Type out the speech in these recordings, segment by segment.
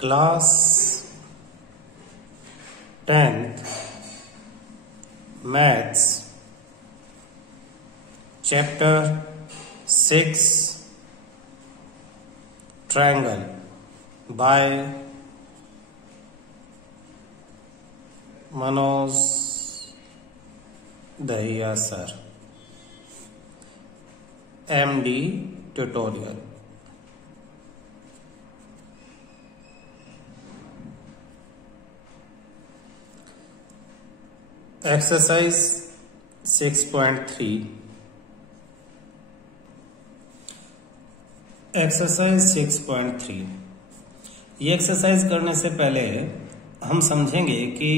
Class 10th maths chapter 6 triangle by Manoj Dahiya sir MD tutorial. Exercise 6.3 exercise 6.3 ये exercise करने से पहले हम समझेंगे कि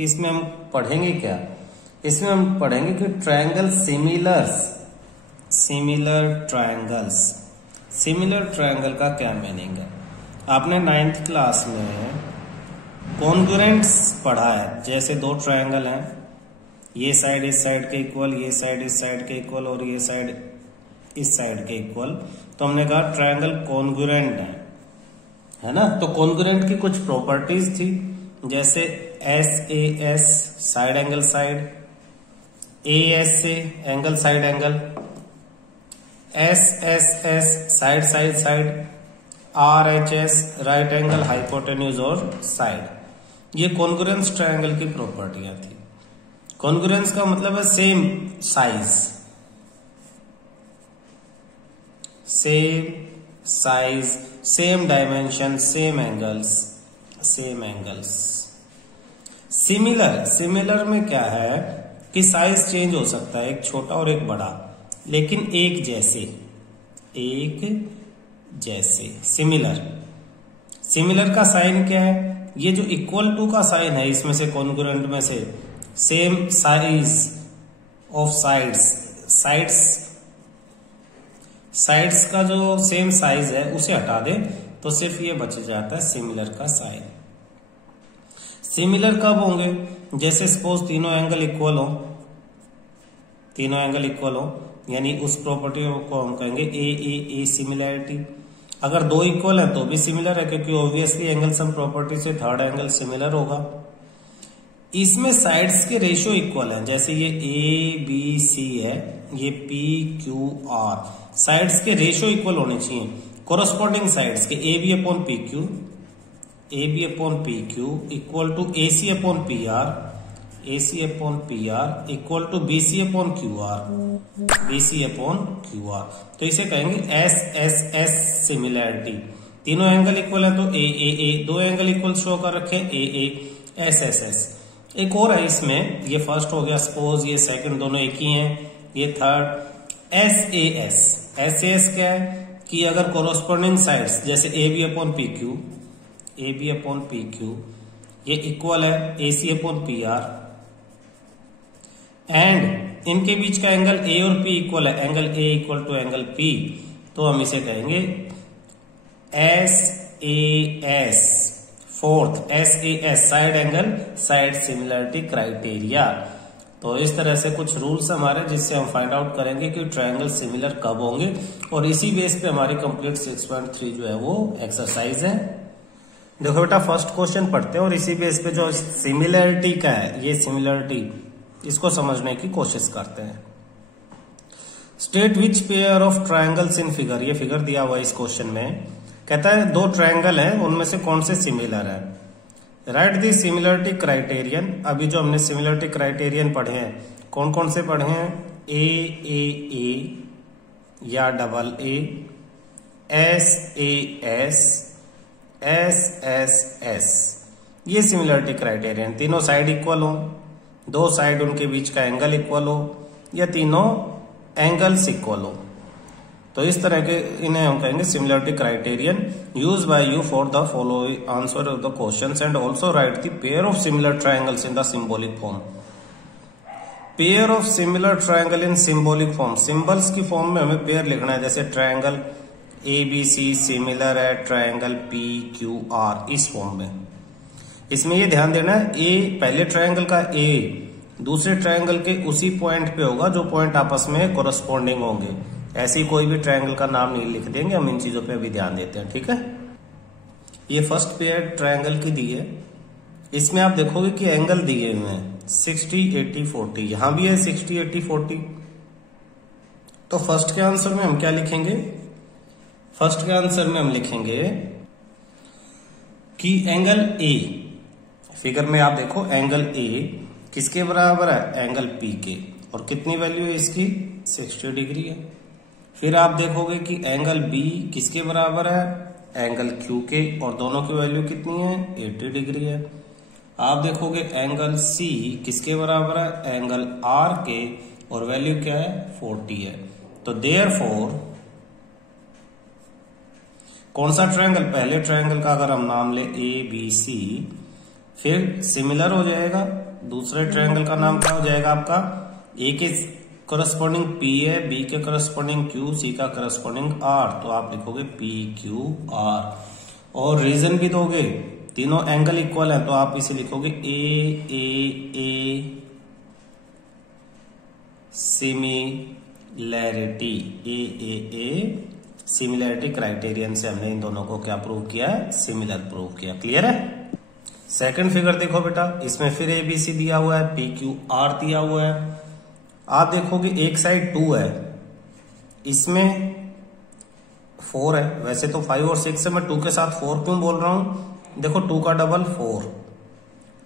इसमें हम पढ़ेंगे क्या। इसमें हम पढ़ेंगे कि ट्रायंगल सिमिलर ट्रायंगल का क्या मीनिंग है। आपने 9th क्लास में कॉन्ग्रुएंट्स पढ़ा है। जैसे दो ट्रायंगल हैं, ये साइड इस साइड के इक्वल, ये साइड इस साइड के इक्वल और ये साइड इस साइड के इक्वल, तो हमने कहा ट्रायंगल कॉन्ग्रुएंट है ना। तो कॉन्ग्रुएंट की कुछ प्रॉपर्टीज थी, जैसे SAS side angle side, ASA angle side angle, SSS side side side, RHS right angle hypotenuse और साइड। ये कॉन्ग्रुएंस ट्रायंगल की प्रॉपर्टियां थी। कॉन्ग्रुएंस का मतलब है same size, same dimension, same angles. Similar में क्या है कि साइज चेंज हो सकता है, एक छोटा और एक बड़ा, लेकिन एक जैसे। सिमिलर का साइन क्या है? ये जो इक्वल टू का साइन है इसमें से, कॉन्ग्रुएंट में से, सेम साइज ऑफ साइड्स का जो सेम साइज है उसे हटा दे तो सिर्फ ये बच जाता है सिमिलर का साइन। सिमिलर कब होंगे? जैसे सपोज तीनों एंगल इक्वल हो, यानी उस प्रॉपर्टी को हम कहेंगे ए सिमिलैरिटी। अगर दो इक्वल है तो भी सिमिलर है, क्योंकि ऑब्वियसली एंगल सम प्रॉपर्टी से थर्ड एंगल सिमिलर होगा। इसमें साइड्स के रेशियो इक्वल है, जैसे ये ABC है, ये PQR, साइड्स के रेशियो इक्वल होने चाहिए। कोरोस्पोंडिंग साइड्स के AB upon PQ equal to AC upon PR equal to BC upon QR। तो इसे कहेंगे SSS सिमिलैरिटी। तीनों एंगल इक्वल है तो A, दो एंगल इक्वल शो कर रखे AA SSS। एक और है इसमें, ये फर्स्ट हो गया सपोज, ये सेकंड, दोनों एक ही हैं, ये थर्ड। SAS क्या है कि अगर कोरोस्पोंडिंग साइड्स जैसे AB अपॉन PQ ये इक्वल है AC अपॉन PR, एंड इनके बीच का एंगल A और P इक्वल है, angle A equal to angle P, तो हम इसे कहेंगे SAS। Fourth SAS side similarity criteria. तो इस तरह से कुछ रूल्स हमारे, जिससे हम फाइंड आउट करेंगे कि ट्रायंगल सिमिलर कब होंगे, और इसी बेस पे हमारी कंप्लीट 6.3 जो है वो एक्सरसाइज है। देखो बेटा, फर्स्ट क्वेश्चन पढ़ते हैं और इसी बेस पे जो सिमिलरिटी का है, ये सिमिलरिटी, इसको समझने की कोशिश करते हैं। State which pair of triangles in figure, ये फिगर दिया हुआ है इस क्वेश्चन में। कहता है दो ट्रायंगल हैं, उनमें से कौन से सिमिलर है। राइट दी सिमिलरिटी क्राइटेरियन। अभी जो हमने सिमिलरिटी क्राइटेरियन पढ़े हैं, कौन कौन से पढ़े हैं? AAA या AA, SAS, SSS, ये सिमिलरिटी क्राइटेरियन। तीनों साइड इक्वल हो, दो साइड उनके बीच का एंगल इक्वल हो, या तीनों एंगल्स इक्वल हो। तो इस तरह के इन्हें हम कहेंगे similarity criterion. Use by you for the following answer of the questions and also right the pair of similar triangles in the symbolic form. Pair of similar triangle in symbolic form, symbols की form में हमें pair लिखना है। जैसे triangle ABC similar है triangle PQR, इस form में। इसमें ये ध्यान देना है, A पहले ट्रायंगल का A दूसरे ट्रायंगल के उसी पॉइंट पे होगा जो पॉइंट आपस में कोरस्पॉन्डिंग होंगे। ऐसी कोई भी ट्रायंगल का नाम नहीं लिख देंगे, हम इन चीजों पे भी ध्यान देते हैं, ठीक है। ये फर्स्ट पेयर ट्रायंगल की दी है, इसमें आप देखोगे कि एंगल दिए हुए हैं 60, 80, 40, यहां भी है 60, 80, 40। तो फर्स्ट के आंसर में हम क्या लिखेंगे? फर्स्ट के आंसर में हम लिखेंगे कि एंगल ए, फिगर में आप देखो एंगल ए किसके बराबर है? एंगल पी के, और कितनी वैल्यू है इसकी? 60 डिग्री है। फिर आप देखोगे कि एंगल बी किसके बराबर है? एंगल क्यू के, और दोनों की वैल्यू कितनी है? 80 डिग्री है। आप देखोगे एंगल सी किसके बराबर है? एंगल आर के, और वैल्यू क्या है? 40 है। तो देयरफॉर कौन सा ट्रायंगल? पहले ट्रायंगल का अगर हम नाम ले ए बी सी, फिर सिमिलर हो जाएगा। दूसरे ट्रायंगल का नाम क्या हो जाएगा आपका? ए के करस्पॉन्डिंग पी है, बी के करस्पॉन्डिंग क्यू, सी का करस्पॉन्डिंग आर, तो आप लिखोगे पी क्यू आर। और रीजन भी दोगे, तीनों एंगल इक्वल है, तो आप इसे लिखोगे A similarity, A similarity criterion से हमने इन दोनों को क्या प्रूव किया है? सिमिलर प्रूव किया। क्लियर है? सेकंड फिगर देखो बेटा, इसमें फिर ए बी सी दिया हुआ है, पी क्यू आर दिया हुआ है। आप देखोगे एक साइड 2 है, इसमें 4 है। वैसे तो 5 और 6 है, मैं 2 के साथ 4 क्यों बोल रहा हूं? देखो 2 का डबल 4,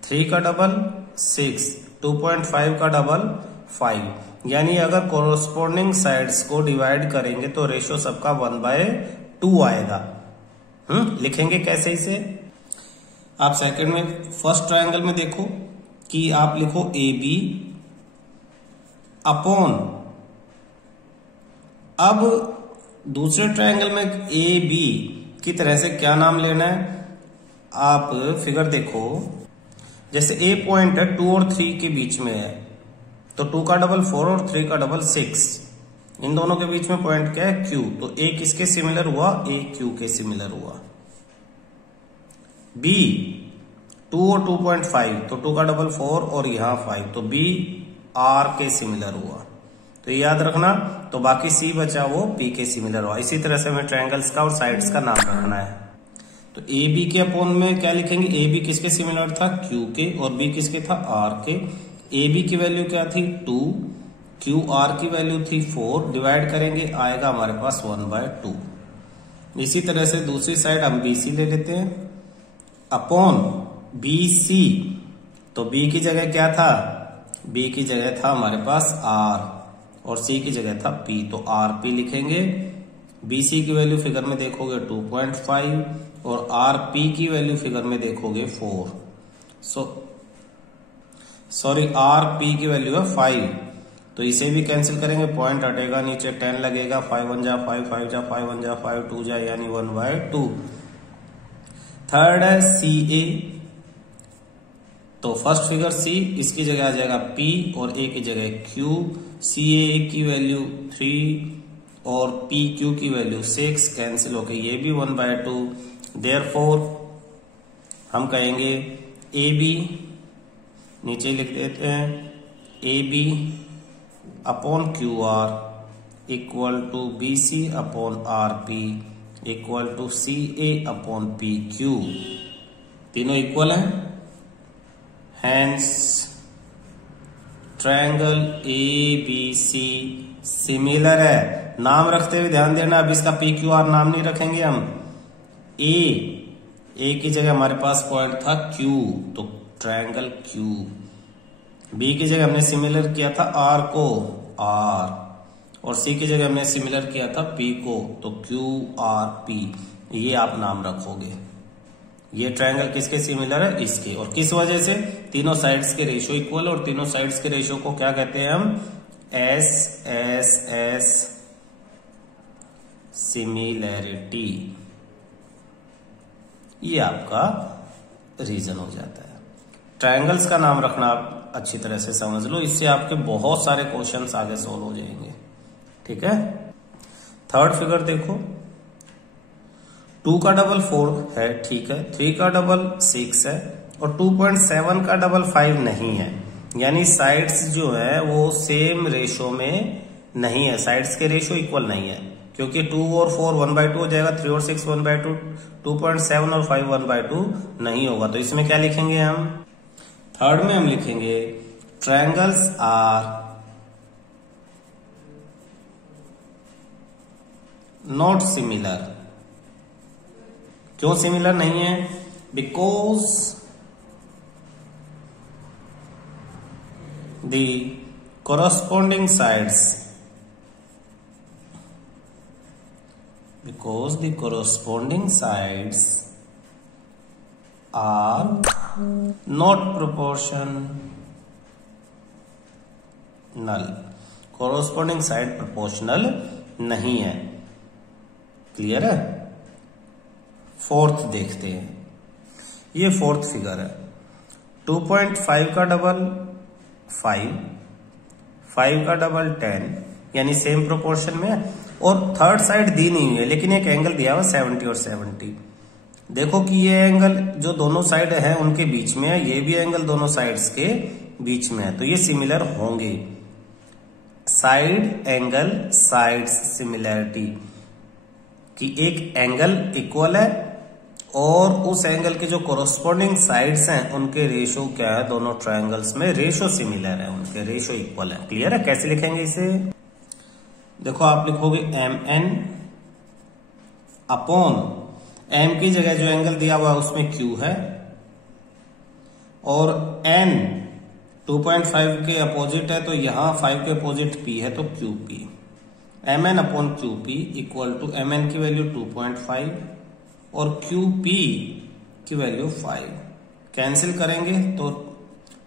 3 का डबल 6, 2.5 का डबल 5, यानी अगर कोरोस्पोंडिंग साइड्स को डिवाइड करेंगे तो रेशियो सबका 1/2 आएगा। लिखेंगे कैसे इसे? आप सेकंड में फर्स्ट ट्रायंगल में देखो कि आप लिखो ए बी अपॉन, अब दूसरे ट्रायंगल में ए बी की तरह से क्या नाम लेना है? आप फिगर देखो, जैसे ए पॉइंट है 2 और 3 के बीच में है, तो 2 का डबल 4 और 3 का डबल 6, इन दोनों के बीच में पॉइंट क्या है? क्यू। तो ए किसके सिमिलर हुआ? ए क्यू के सिमिलर हुआ। बी 2 और 2.5, तो 2 का डबल 4 और यहां 5, तो बी आर के सिमिलर हुआ। तो याद रखना। तो बाकी सी बचा वो पी के सिमिलर हुआ। इसी तरह से हमें ट्रायंगल्स का और साइड्स का नाम रखना है। तो ए बी के अपोन में क्या लिखेंगे? ए बी किसके सिमिलर था? क्यू के, और बी किसके था? आर के। ए बी की वैल्यू क्या थी? 2, क्यू आर की वैल्यू थी 4, डिवाइड करेंगे आएगा हमारे पास 1/2। इसी तरह से दूसरी साइड हम बी सी ले लेते हैं, अपॉन बी सी, तो बी की जगह क्या था? बी की जगह था हमारे पास आर, और सी की जगह था पी, तो आर पी लिखेंगे। बी सी की वैल्यू फिगर में देखोगे 2.5, और आर पी की वैल्यू फिगर में देखोगे 4। सॉरी आर पी की वैल्यू है 5, तो इसे भी कैंसिल करेंगे, पॉइंट हटेगा, नीचे 10 लगेगा, 5 1 जा 5, 5 जा 5 1 जा 5, 2 जा यानी 1/2। थर्ड है सी ए, तो फर्स्ट फिगर सी, इसकी जगह आ जाएगा पी और ए की जगह क्यू। सी ए की वैल्यू 3 और पी क्यू की वैल्यू 6, कैंसिल होके ये भी 1/2। देयरफॉर हम कहेंगे ए बी, नीचे लिख देते हैं A B upon Q R equal to B C upon R P equal to C A upon P Q. तीनों इक्वल हैं, hence triangle A B C similar है। नाम रखते हुए ध्यान देना, अब इसका पी क्यू आर नाम नहीं रखेंगे हम। ए की जगह हमारे पास पॉइंट था क्यू, तो ट्रायंगल क्यू। बी की जगह हमने सिमिलर किया था आर को, आर, और सी की जगह हमने सिमिलर किया था पी को, तो क्यू आर पी, ये आप नाम रखोगे। ये ट्रायंगल किसके सिमिलर है? इसके। और किस वजह से? तीनों साइड्स के रेशियो इक्वल, और तीनों साइड्स के रेशियो को क्या कहते हैं हम? S S S similarity. ये आपका रीजन हो जाता है। ट्रायंगल्स का नाम रखना आप अच्छी तरह से समझ लो, इससे आपके बहुत सारे क्वेश्चंस आगे सोल्व हो जाएंगे। ठीक है। थर्ड फिगर देखो, 2 का डबल 4 है, ठीक है, 3 का डबल 6 है, और 2.7 का डबल 5 नहीं है, यानी साइड्स जो है वो सेम रेशो में नहीं है, साइड्स के रेशो इक्वल नहीं है। क्योंकि 2 और 4 1/2 हो जाएगा, 3 और 6 1/2, 2.7 और 5 1/2 नहीं होगा। तो इसमें क्या लिखेंगे हम? थर्ड में हम लिखेंगे ट्रायंगल्स आर नॉट सिमिलर। क्यों सिमिलर नहीं है? Because the corresponding sides, because the corresponding sides are not proportional। corresponding side proportional नहीं है। क्लियर है? फोर्थ देखते हैं, ये फोर्थ फिगर है। 2.5 का डबल 5, 5 का डबल 10, यानी सेम प्रोपोर्शन में है। और थर्ड साइड दी नहीं हुई है, लेकिन एक एंगल दिया हुआ 70 और 70। देखो कि ये एंगल जो दोनों साइड है उनके बीच में है, ये भी एंगल दोनों साइड्स के बीच में है, तो ये सिमिलर होंगे। साइड एंगल साइड्स सिमिलैरिटी कि एक एंगल इक्वल है और उस एंगल के जो कोरोस्पोंडिंग साइड्स हैं उनके रेशो क्या है, दोनों ट्रायंगल्स में रेशो सिमिलर है, उनके रेशो इक्वल है। क्लियर है? कैसे लिखेंगे इसे? देखो आप लिखोगे mn अपॉन m की जगह जो एंगल दिया हुआ है उसमें q है, और n 2.5 के अपोजिट है तो यहां 5 के अपोजिट p है तो qp। mn upon qp equal to mn की वैल्यू 2.5 और QP की वैल्यू 5। कैंसिल करेंगे तो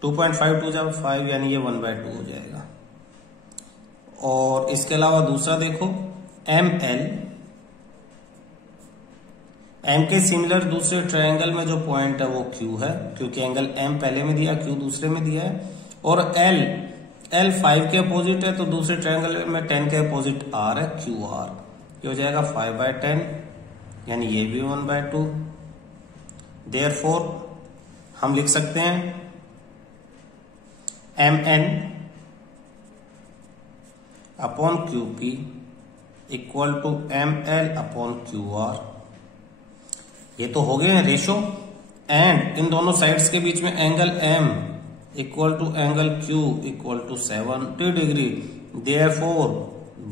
2.5 2 जब 5 यानी ये 1/2 हो जाएगा। और इसके अलावा दूसरा देखो ML, M के सिमिलर दूसरे ट्रायंगल में जो पॉइंट है वो Q है, क्योंकि एंगल M पहले में दिया, Q दूसरे में दिया है। और L 5 के अपोजिट है तो दूसरे ट्रायंगल में 10 के अपोजिट R है, QR। ये हो जाएगा 5/10, यानी ये भी 1/2। देयरफॉर हम लिख सकते हैं MN upon QP equal to ML upon QR। ये तो हो गए रेशो। एंड इन दोनों साइड्स के बीच में angle M equal to angle Q equal to 70 degree. Therefore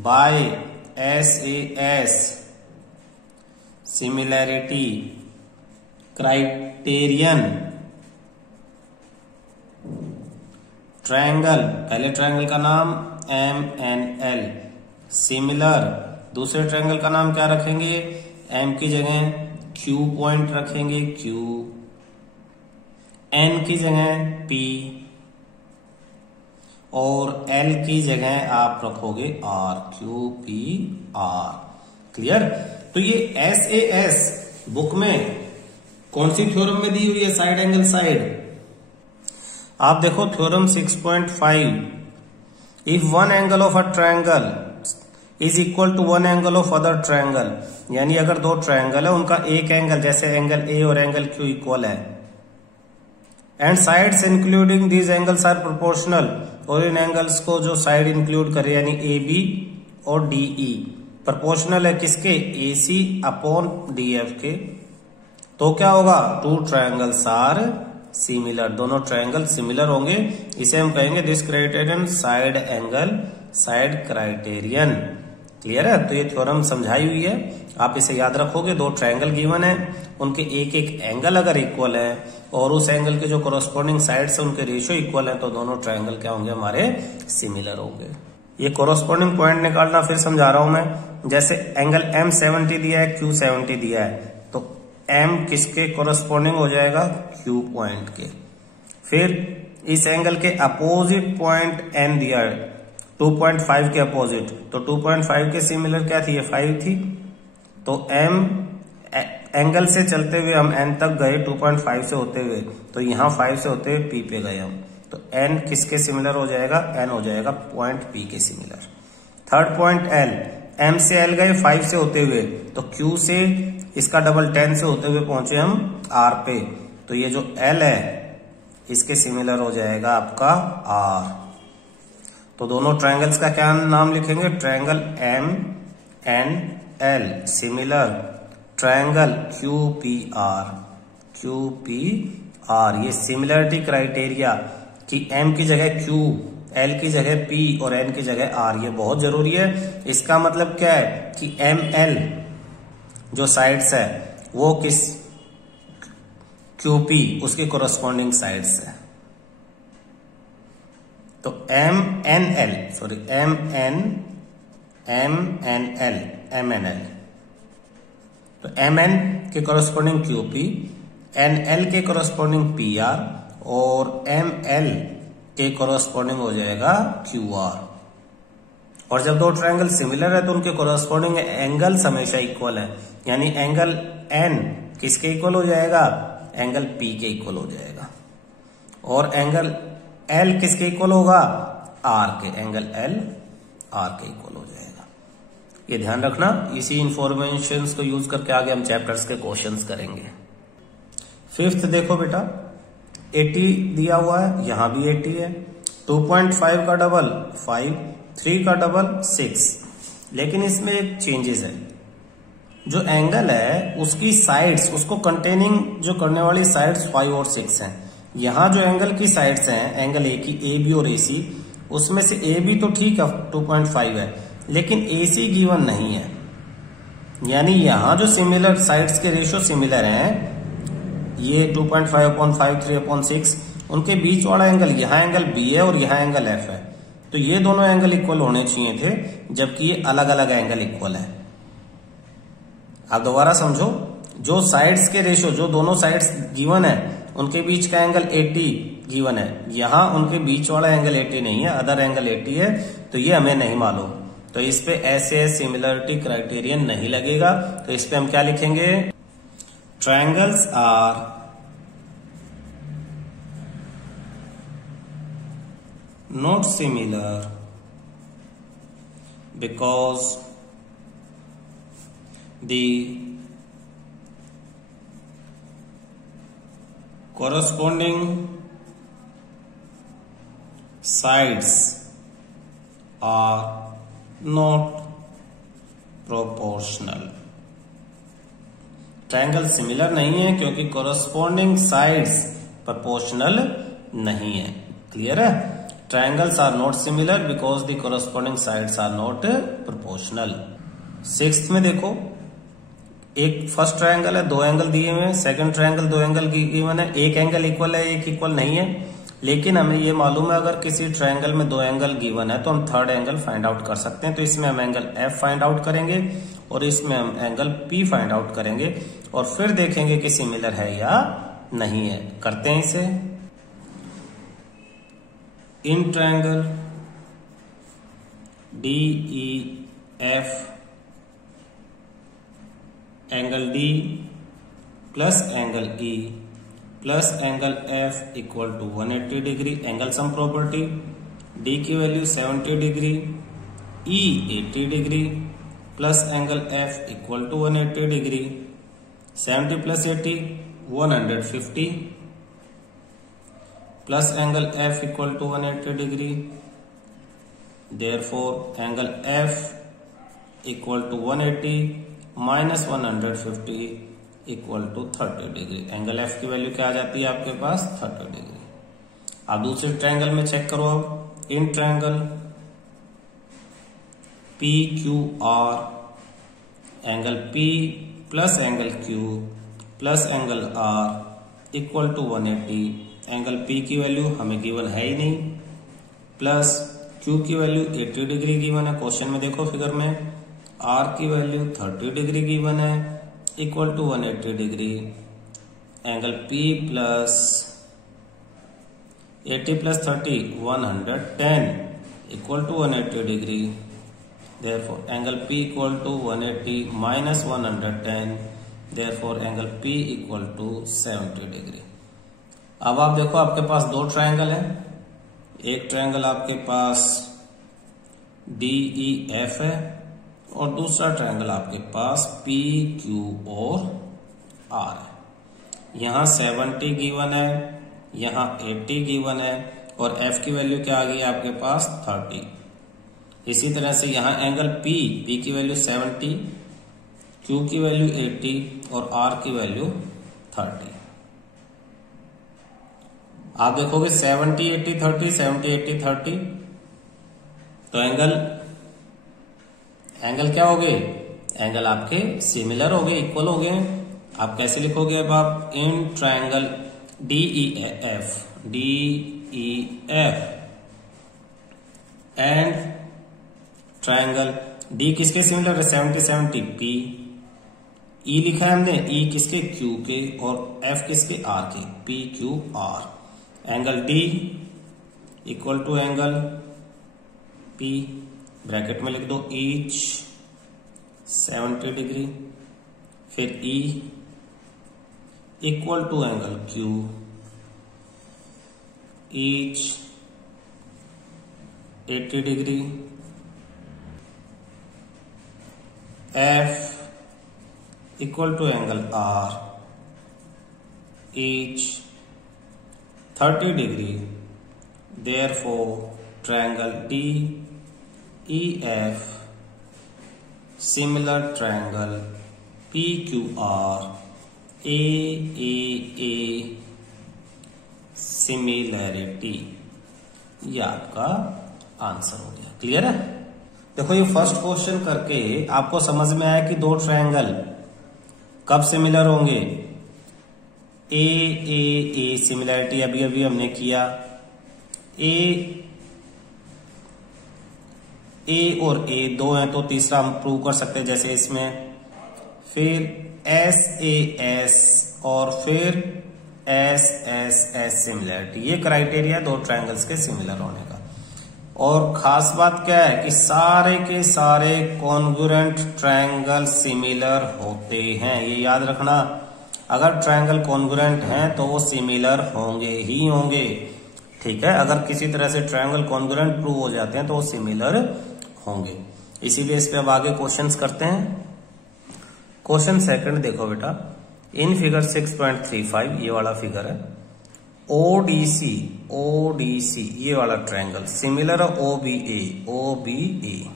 by SAS similarity criterion triangle, पहले ट्रायंगल का नाम MNL, सिमिलर दूसरे ट्रायंगल का नाम क्या रखेंगे? M की जगह Q पॉइंट रखेंगे Q, N की जगह P और L की जगह आप रखोगे R, QPR। क्लियर? तो ये SAS बुक में कौन सी थ्योरम में दी हुई है साइड एंगल साइड? आप देखो theorem 6.5, if one angle of a triangle is equal to one angle of other triangle, यानी अगर दो ट्रायंगल है उनका एक एंगल जैसे एंगल A और एंगल Q इक्वल है, and sides including these angles are proportional, और इन एंगल्स को जो साइड इंक्लूड करे यानी AB और DE प्रोपोर्शनल है किसके? AC अपॉन DF के, तो क्या होगा? टू ट्रायंगल्स आर सिमिलर, दोनों ट्रायंगल सिमिलर होंगे। इसे हम कहेंगे this criterion side angle side criterion. Clear है? तो ये थ्योरम समझाई हुई है, आप इसे याद रखोगे। दो ट्रायंगल गिवन है, उनके एक एक एंगल अगर इक्वल है और उस एंगल के जो कोरोस्पोंडिंग साइड्स है उनके रेशियो इक्वल है, तो दोनों ट्रायंगल क्या होंगे? हमारे सिमिलर होंगे। ये कोरोस्पोंडिंग पॉइंट निकालना फिर समझा रहा हूं मैं। जैसे एंगल M 70 दिया है, Q 70 दिया है, तो M किसके कोरोस्पोंडिंग हो जाएगा? Q पॉइंट के। फिर इस एंगल के अपोजिट पॉइंट N दिया है 2.5 के अपोजिट, तो 2.5 के सिमिलर क्या थी? ये 5 थी। तो M एंगल से चलते हुए हम N तक गए 2.5 से होते हुए, तो यहां 5 से होते हुए P पे गए हम, तो N किसके सिमिलर हो जाएगा? N हो जाएगा पॉइंट P के similar. Third point L, M से L गए 5 से होते हुए, तो Q से इसका डबल 10 से होते हुए पहुंचे हम R पे, तो ये जो L है इसके सिमिलर हो जाएगा आपका R। तो दोनों ट्रायंगल्स का क्या नाम लिखेंगे? Triangle N L similar triangle Q P R, ये सिमिलरिटी क्राइटेरिया कि एम की जगह क्यू, एल की जगह पी और एन की जगह आर, ये बहुत जरूरी है। इसका मतलब क्या है कि एम एल जो साइड्स है वो किस क्यूपी उसके कोरस्पॉन्डिंग साइड्स है। तो एम एन एल तो एम एन के कोरस्पॉन्डिंग क्यूपी, एन एल के कोरस्पॉन्डिंग पी आर और एम एल के कोरस्पॉन्डिंग हो जाएगा क्यू आर। और जब दो ट्रायंगल सिमिलर है तो उनके कोरस्पॉन्डिंग एंगल्स हमेशा इक्वल है, यानी एंगल एन किसके इक्वल हो जाएगा, एंगल पी के इक्वल हो जाएगा। और एंगल एल किसके इक्वल होगा, आर के, एंगल एल आर के इक्वल हो जाएगा। ये ध्यान रखना। इसी इंफॉर्मेशन को यूज करके आगे हम चैप्टर्स के क्वेश्चंस करेंगे। फिफ्थ देखो बेटा, 80 दिया हुआ है, यहां भी 80 है। 2.5 का डबल 5, 3 का डबल 6, लेकिन इसमें एक चेंजेस है। जो एंगल है उसकी साइड्स, उसको कंटेनिंग जो करने वाली साइड्स 5 और 6 हैं। यहां जो एंगल की साइड्स हैं, एंगल ए की, ए बी और ए सी, उसमें से ए बी तो ठीक है 2.5 है, लेकिन ए सी गिवन नहीं है। यानी यहां जो सिमिलर साइड्स के रेशियो सिमिलर हैं, ये 2.5/5, 3/6, उनके बीच वाला एंगल, यहां एंगल बी है और यहां एंगल एफ है। तो ये दोनों एंगल इक्वल होने चाहिए थे, जबकि ये अलग अलग एंगल इक्वल है। आप दोबारा समझो, जो साइड्स के रेशियो, जो दोनों साइड्स गिवन है, उनके बीच का एंगल 80 गिवन है। यहां उनके बीच वाला एंगल 80 नहीं है, अदर एंगल 80 है, तो ये हमें नहीं मालूम। तो इस पे ऐसे सिमिलरिटी क्राइटेरियन नहीं लगेगा। तो इस पे हम क्या लिखेंगे, triangles are not similar because the corresponding sides are not proportional। Triangle similar नहीं है क्योंकि corresponding sides proportional नहीं है। क्लियर है? Triangles are not similar because the corresponding sides are not proportional। Sixth में देखो, एक फर्स्ट ट्रायंगल है, दो एंगल दिए हुए हैं, सेकंड ट्रायंगल दो एंगल गिवन है, एक एंगल इक्वल है, एक इक्वल नहीं है। लेकिन हमें ये मालूम है अगर किसी ट्रायंगल में दो एंगल गिवन है तो हम थर्ड एंगल फाइंड आउट कर सकते हैं। तो इसमें हम एंगल एफ फाइंड आउट करेंगे और इसमें हम एंगल पी फाइंड आउट करेंगे और फिर देखेंगे कि सिमिलर है या नहीं है। करते हैं इसे। In triangle DEF angle D plus angle E plus angle F equal to 180 degree. Angle sum property, D की वैल्यू 70 degree, E 80 degree plus angle F equal to 180 degree. 70 plus 80 150 plus angle F equal to 180 degree. Therefore angle F equal to 180 minus 150 equal to 30 degree. Angle F की वैल्यू क्या आ जाती है आपके पास, 30 degree. अब दूसरे ट्रायंगल में चेक करो। अब in triangle PQR angle P plus angle Q plus angle R equal to 180। Angle P की वैल्यू हमें गिवन है ही नहीं, प्लस Q की वैल्यू 80 डिग्री गिवन है क्वेश्चन में, देखो फिगर में। R की वैल्यू 30 डिग्री गिवन है equal to 180 degree. Angle P plus 80 plus 30 110 equal to 180 degree. Therefore angle P equal to 180 minus 110, therefore angle P equal to 70 degree. अब आप देखो आपके पास दो ट्रायंगल है। एक ट्रायंगल आपके पास DEF है और दूसरा ट्रायंगल आपके पास PQ और R है। यहां 70 गिवन है, यहां 80 गिवन है और F की वैल्यू क्या आ गई आपके पास 30। इसी तरह से यहां एंगल पी की वैल्यू 70, क्यू की वैल्यू 80 और आर की वैल्यू 30। आप देखोगे 70 80 30, 70 80 30, तो एंगल क्या हो गए? एंगल आपके सिमिलर हो गए, इक्वल हो गए। आप कैसे लिखोगे? अब आप इन triangle DEF and triangle D किसके सिमिलर है? 70 70 पी। ई लिखा है हमने, ई किसके? क्यू के, और एफ किसके? आर के, P Q R. Angle D equal to angle P, bracket में लिख दो ईच 70 डिग्री, फिर E equal to angle Q each 80 degree, F equal to angle R each 30 degree. Therefore triangle DEF similar triangle PQR AAA similarity. ये आपका answer हो गया। Clear है? देखो ये फर्स्ट क्वेश्चन करके आपको समझ में आया कि दो ट्रायंगल कब सिमिलर होंगे। ए सिमिलैरिटी अभी अभी हमने किया। ए और ए दो हैं तो तीसरा हम प्रूव कर सकते हैं जैसे इसमें। फिर SAS और फिर SSS सिमिलैरिटी, ये क्राइटेरिया दो ट्रायंगल्स के सिमिलर होने का। और खास बात क्या है कि सारे के सारे कॉन्ग्रुएंट ट्रायंगल सिमिलर होते हैं, ये याद रखना। अगर ट्रायंगल कॉन्ग्रुएंट हैं तो वो सिमिलर होंगे ही होंगे। ठीक है, अगर किसी तरह से ट्रायंगल कॉन्ग्रुएंट प्रूव हो जाते हैं तो वो सिमिलर होंगे। इसीलिए इस पे अब आगे क्वेश्चंस करते हैं। क्वेश्चन सेकंड देखो बेटा, इन फिगर 6.35 ये वाला फिगर है। ODC ये वाला ट्रायंगल सिमिलर है OBA।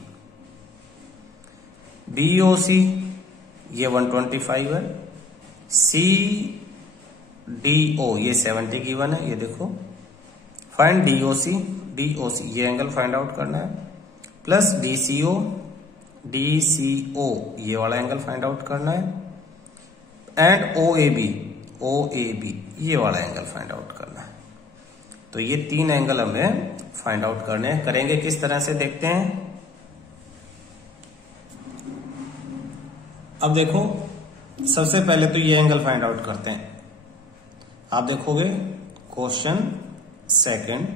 BOC ये 125 है। CDO ये 70 गिवन है, ये देखो। फाइंड DOC ये एंगल फाइंड आउट करना है, प्लस DCO ये वाला एंगल फाइंड आउट करना है, एंड OAB ये वाला एंगल फाइंड आउट करना है। तो ये तीन एंगल हमें फाइंड आउट करने हैं। करेंगे किस तरह से देखते हैं। अब देखो सबसे पहले तो ये एंगल फाइंड आउट करते हैं। आप देखोगे question second,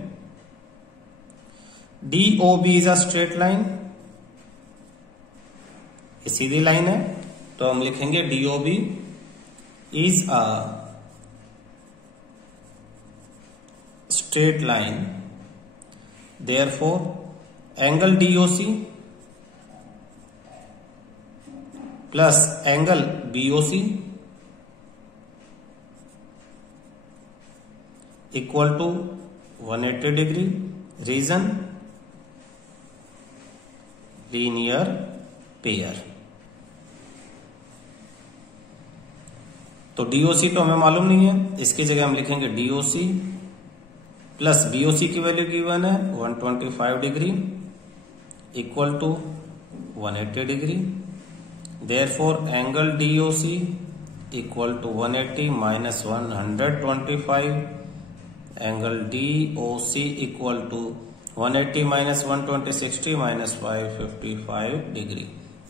DOB is a straight line, ये सीधी लाइन है तो हम लिखेंगे DOB is a straight line, therefore angle DOC plus angle BOC equal to 180 degree. Reason linear pair. तो DOC तो हमें मालूम नहीं है, इसकी जगह हम लिखेंगे DOC प्लस BOC की वैल्यू गिवन है 125 degree equal to 180 degree. Therefore angle DOC equal to 180 minus 125, angle DOC equal to 180 minus 120 60 minus 555 degree.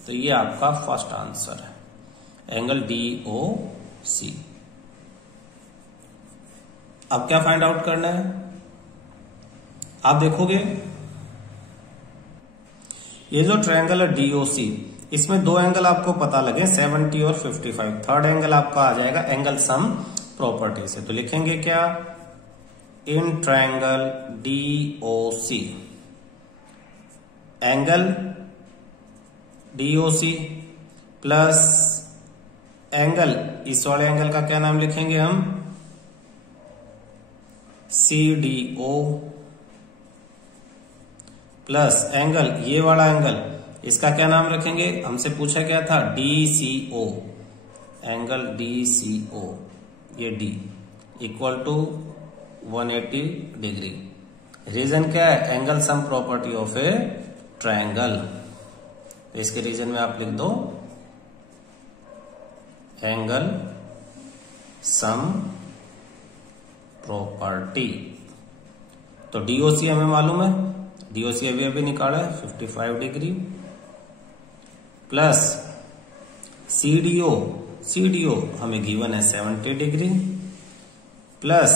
तो ये आपका फर्स्ट आंसर है, एंगल DOC। अब क्या फाइंड आउट करना है, आप देखोगे ये जो ट्रायंगल है DOC, इसमें दो एंगल आपको पता लगे 70 और 55। थर्ड एंगल आपका आ जाएगा एंगल सम प्रॉपर्टी से। तो लिखेंगे क्या, इन triangle DOC angle DOC plus angle, इस वाले एंगल का क्या नाम लिखेंगे हम, CDO प्लस एंगल, ये वाला एंगल, इसका क्या नाम रखेंगे, हमसे पूछा क्या था, DCO, एंगल DCO, ये D equal to 180 degree. Reason क्या है, angle sum property of a triangle. तो इसके रीजन में आप लिख दो एंगल सम प्रॉपर्टी। तो DOC हमें मालूम है, DOC अभी निकाला है 55 डिग्री, प्लस CDO हमें गिवन है 70 डिग्री, प्लस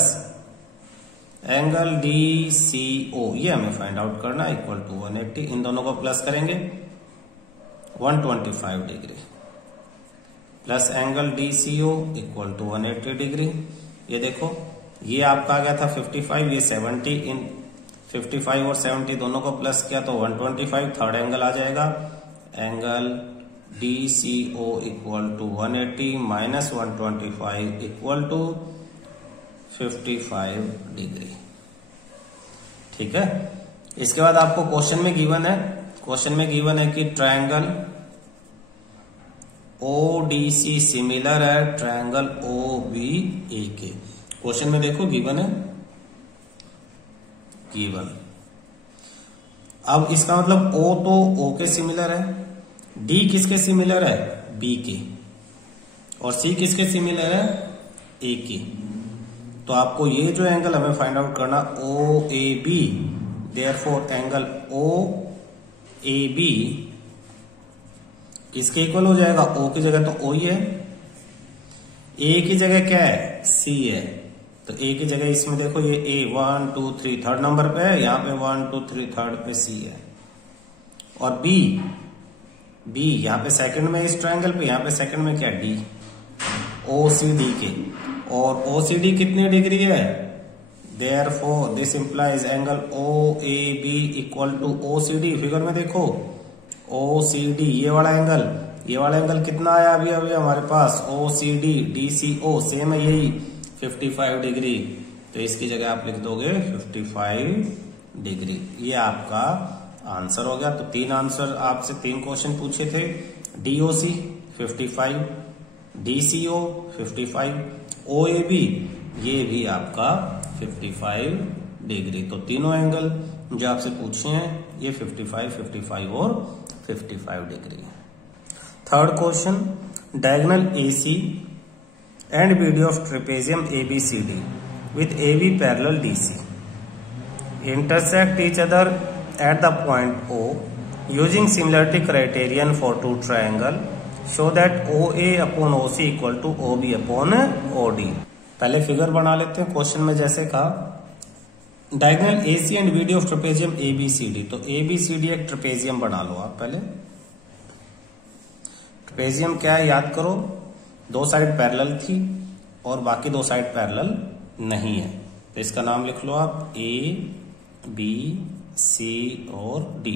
एंगल DCO ये हमें फाइंड आउट करना इक्वल टू 180। इन दोनों को प्लस करेंगे 125 degree, plus angle DCO equal to 180 degree. ये देखो, ये आपका आ गया था 55, ये 70, इन 55 और 70 दोनों को प्लस किया तो 125, थर्ड एंगल आ जाएगा, angle DCO equal to 180 minus 125 equal to 55 degree. ठीक है, इसके बाद आपको क्वेश्चन में गिवन है कि ट्रायंगल ODC सिमिलर है ट्रायंगल OBA के। क्वेश्चन में देखो गिवन है, अब इसका मतलब O तो O के सिमिलर है, D किसके सिमिलर है, B के, और C किसके सिमिलर है, A के। तो आपको ये जो एंगल हमें फाइंड आउट करना OAB, देयरफॉर एंगल OAB किसके इक्वल हो जाएगा, O की जगह तो O ही है, A की जगह क्या है, C है, तो A की जगह इसमें देखो ये A 1 2 3 थर्ड नंबर पे है, यहाँ पे 1 2 3 थर्ड पे C है, और B यहाँ पे सेकंड में इस ट्रायंगल पे, यहाँ पे सेकंड में क्या, D, OCD के, और OCD कितनी डिग्री है, therefore this implies angle OAB equal to OCD। Figure में देखो OCD ये वाला एंगल कितना आया अभी हमारे पास, OCD DCO सेम है यही 55 डिग्री, तो इसकी जगह आप लिख दोगे 55 डिग्री। ये आपका आंसर हो गया। तो तीन आंसर आपसे, तीन क्वेश्चन पूछे थे, DOC 55, DCO 55, OAB ये भी आपका 55 डिग्री। तो तीनों एंगल जो आपसे पूछे हैं ये 55, 55 और 55 degree. Third question, diagonal AC and BD of trapezium ABCD with AB parallel DC intersect each other at the point O using similarity criterion for two triangle show that OA upon OC equal to OB upon OD। पहले figure बना लेते हैं। Question में जैसे कहा diagonal AC and BD of trapezium ABCD, तो ABCD एक trapezium बना लो आप पहले। ट्रेपेजियम क्या है याद करो, दो साइड पैरेलल थी और बाकी दो साइड पैरेलल नहीं है, तो इसका नाम लिख लो आप A B C और D।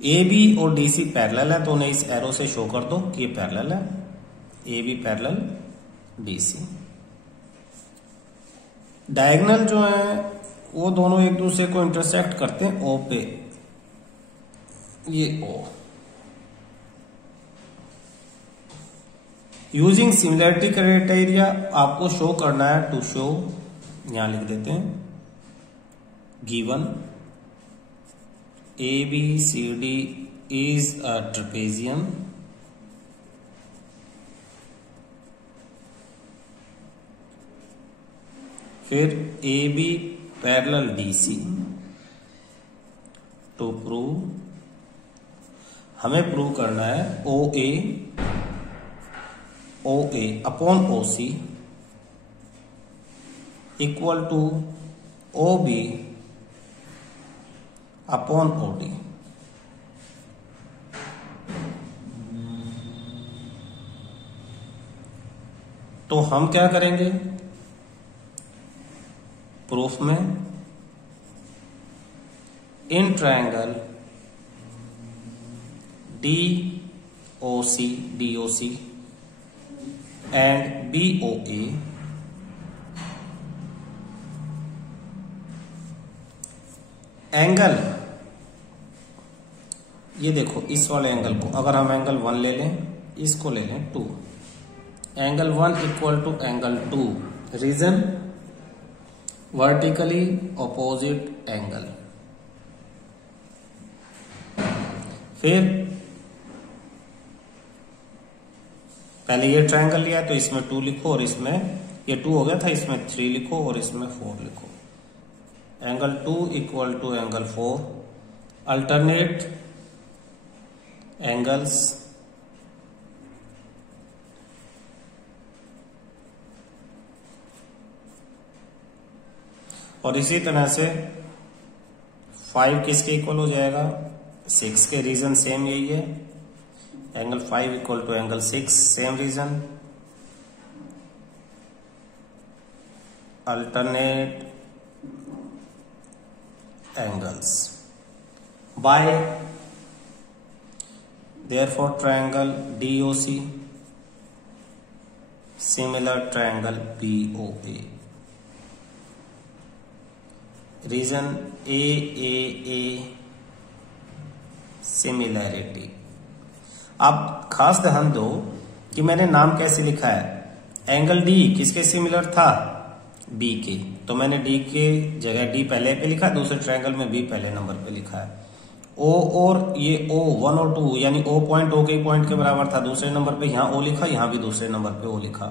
AB और DC पैरेलल है तो उन्हें इस एरो से शो कर दो कि ये पैरेलल है, AB पैरेलल DC। डायगोनल जो है वो दोनों एक दूसरे को इंटरसेक्ट करते हैं O पे, ये O। यूजिंग सिमिलरिटी क्राइटेरिया आपको शो करना है, टू शो, यहां लिख देते हैं given ABCD is a trapezium फिर AB parallel DC to prove, हमें प्रूव करना है OA upon OC equal to OB upon OD। तो हम क्या करेंगे प्रूफ में, in triangle DOC and BOA angle, ये देखो इस वाले एंगल को अगर हम एंगल 1 ले लें, इसको ले लें 2, angle 1 equal to angle 2, reason vertically opposite angle. फिर पहले ये ट्रायंगल लिया तो इसमें 2 लिखो और इसमें ये 2 हो गया था, इसमें 3 लिखो और इसमें 4 लिखो। Angle 2 equal to angle 4, alternate angles और इसी तरह से 5 किसके इक्वल हो जाएगा, 6 के, रीजन सेम यही है, angle 5 equal to angle 6, same reason, alternate angles by therefore triangle DOC similar triangle BOA, reason AAA similarity. आप खास ध्यान दो कि मैंने नाम कैसे लिखा है, एंगल D किसके सिमिलर था, B के, तो मैंने D के जगह D पहले पे लिखा, दूसरे ट्रायंगल में B पहले नंबर पे लिखा है। O और ये O 1 और 2 यानी O पॉइंट O के पॉइंट के बराबर था, दूसरे नंबर पे यहाँ O लिखा, यहाँ भी दूसरे नंबर पे O लिखा।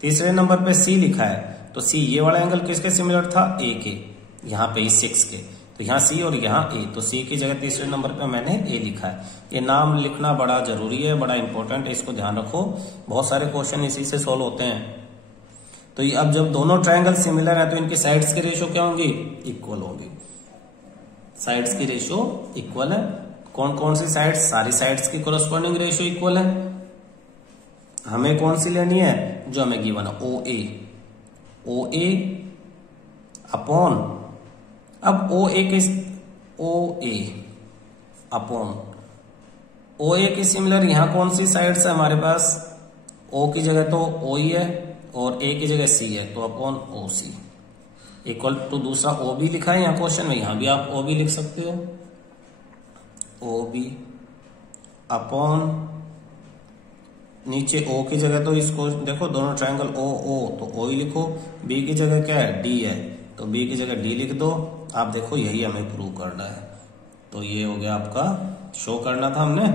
तीसरे नंबर पे C लिखा है, तो C ये वाला एंगल किसके सिमिलर था, A के, यहाँ पे 6 के, तो यहाँ C और यहाँ A, तो C की जगह तीसरे नंबर पे मैंने A लिखा है। ये नाम लिखना बड़ा जरूरी है, बड़ा इंपॉर्टेंट है, इसको ध्यान रखो, बहुत सारे क्वेश्चन इसी से सोल्व होते हैं। तो ये अब जब दोनों ट्रायंगल सिमिलर है तो इनकी साइड्स की रेशियो क्या होंगी, इक्वल होंगी, साइड्स की रेशियो इक्वल है। कौन कौन सी साइड्स, सारी साइड्स की कोरस्पॉन्डिंग रेशियो इक्वल है। हमें कौन सी लेनी है, जो हमें गिवन है, OA अपॉन, अब OA अपॉन OA की सिमिलर यहां कौन सी साइड्स है हमारे पास, O की जगह तो O ही है और A की जगह C है, तो अपॉन OC इक्वल टू दूसरा OB लिखा है यहाँ क्वेश्चन में, यहां भी आप OB लिख सकते हो, OB अपॉन नीचे O की जगह तो इसको देखो दोनों ट्रायंगल OO तो O ही लिखो, B की जगह क्या है, D है, तो B की जगह D लिख दो। आप देखो यही हमें प्रूव करना है, तो ये हो गया आपका, शो करना था हमने,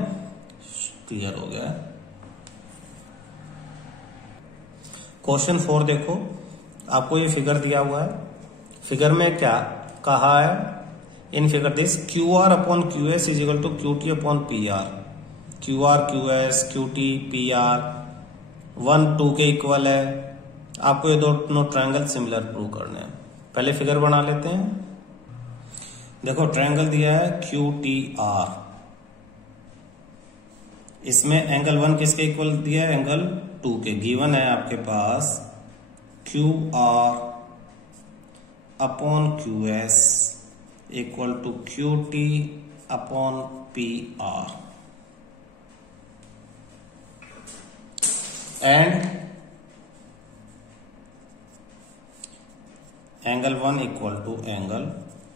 क्लियर हो गया। क्वेश्चन 4 देखो, आपको ये फिगर दिया हुआ है, फिगर में क्या कहा है, in figure this QR upon QS is equal to QT upon PR, QR QS QT PR 1 2 के इक्वल है। आपको ये दोनों ट्रायंगल सिमिलर प्रूव करने हैं। पहले फिगर बना लेते हैं। देखो ट्रायंगल दिया है QTR, इसमें एंगल 1 किसके इक्वल दिया है, एंगल 2 के, गिवन है आपके पास QR upon QS equal to QT upon PR and angle 1 equal to angle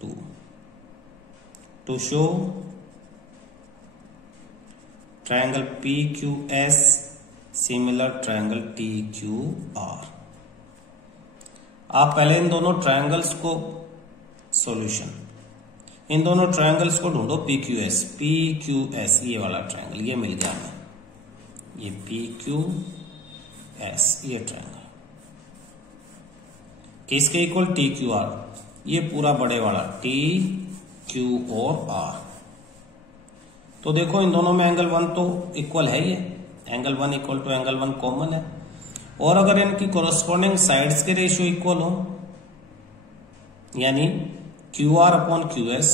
2 to show triangle PQS similar triangle TQR। आप पहले इन दोनों ट्रायंगल्स को सॉल्यूशन, इन दोनों ट्रायंगल्स को ढूंढो, PQS ये वाला ट्रायंगल, ये मिल गया हमें, ये PQS ये ट्रायंगल किसके इक्वल, TQR, ये पूरा बड़े वाला TQ और R। तो देखो इन दोनों में एंगल 1 तो इक्वल है, ये angle 1 equal to angle 1 common है, और अगर इनकी कोरस्पॉन्डिंग साइड्स के रेशियो इक्वल हो, यानी QR अपॉन QS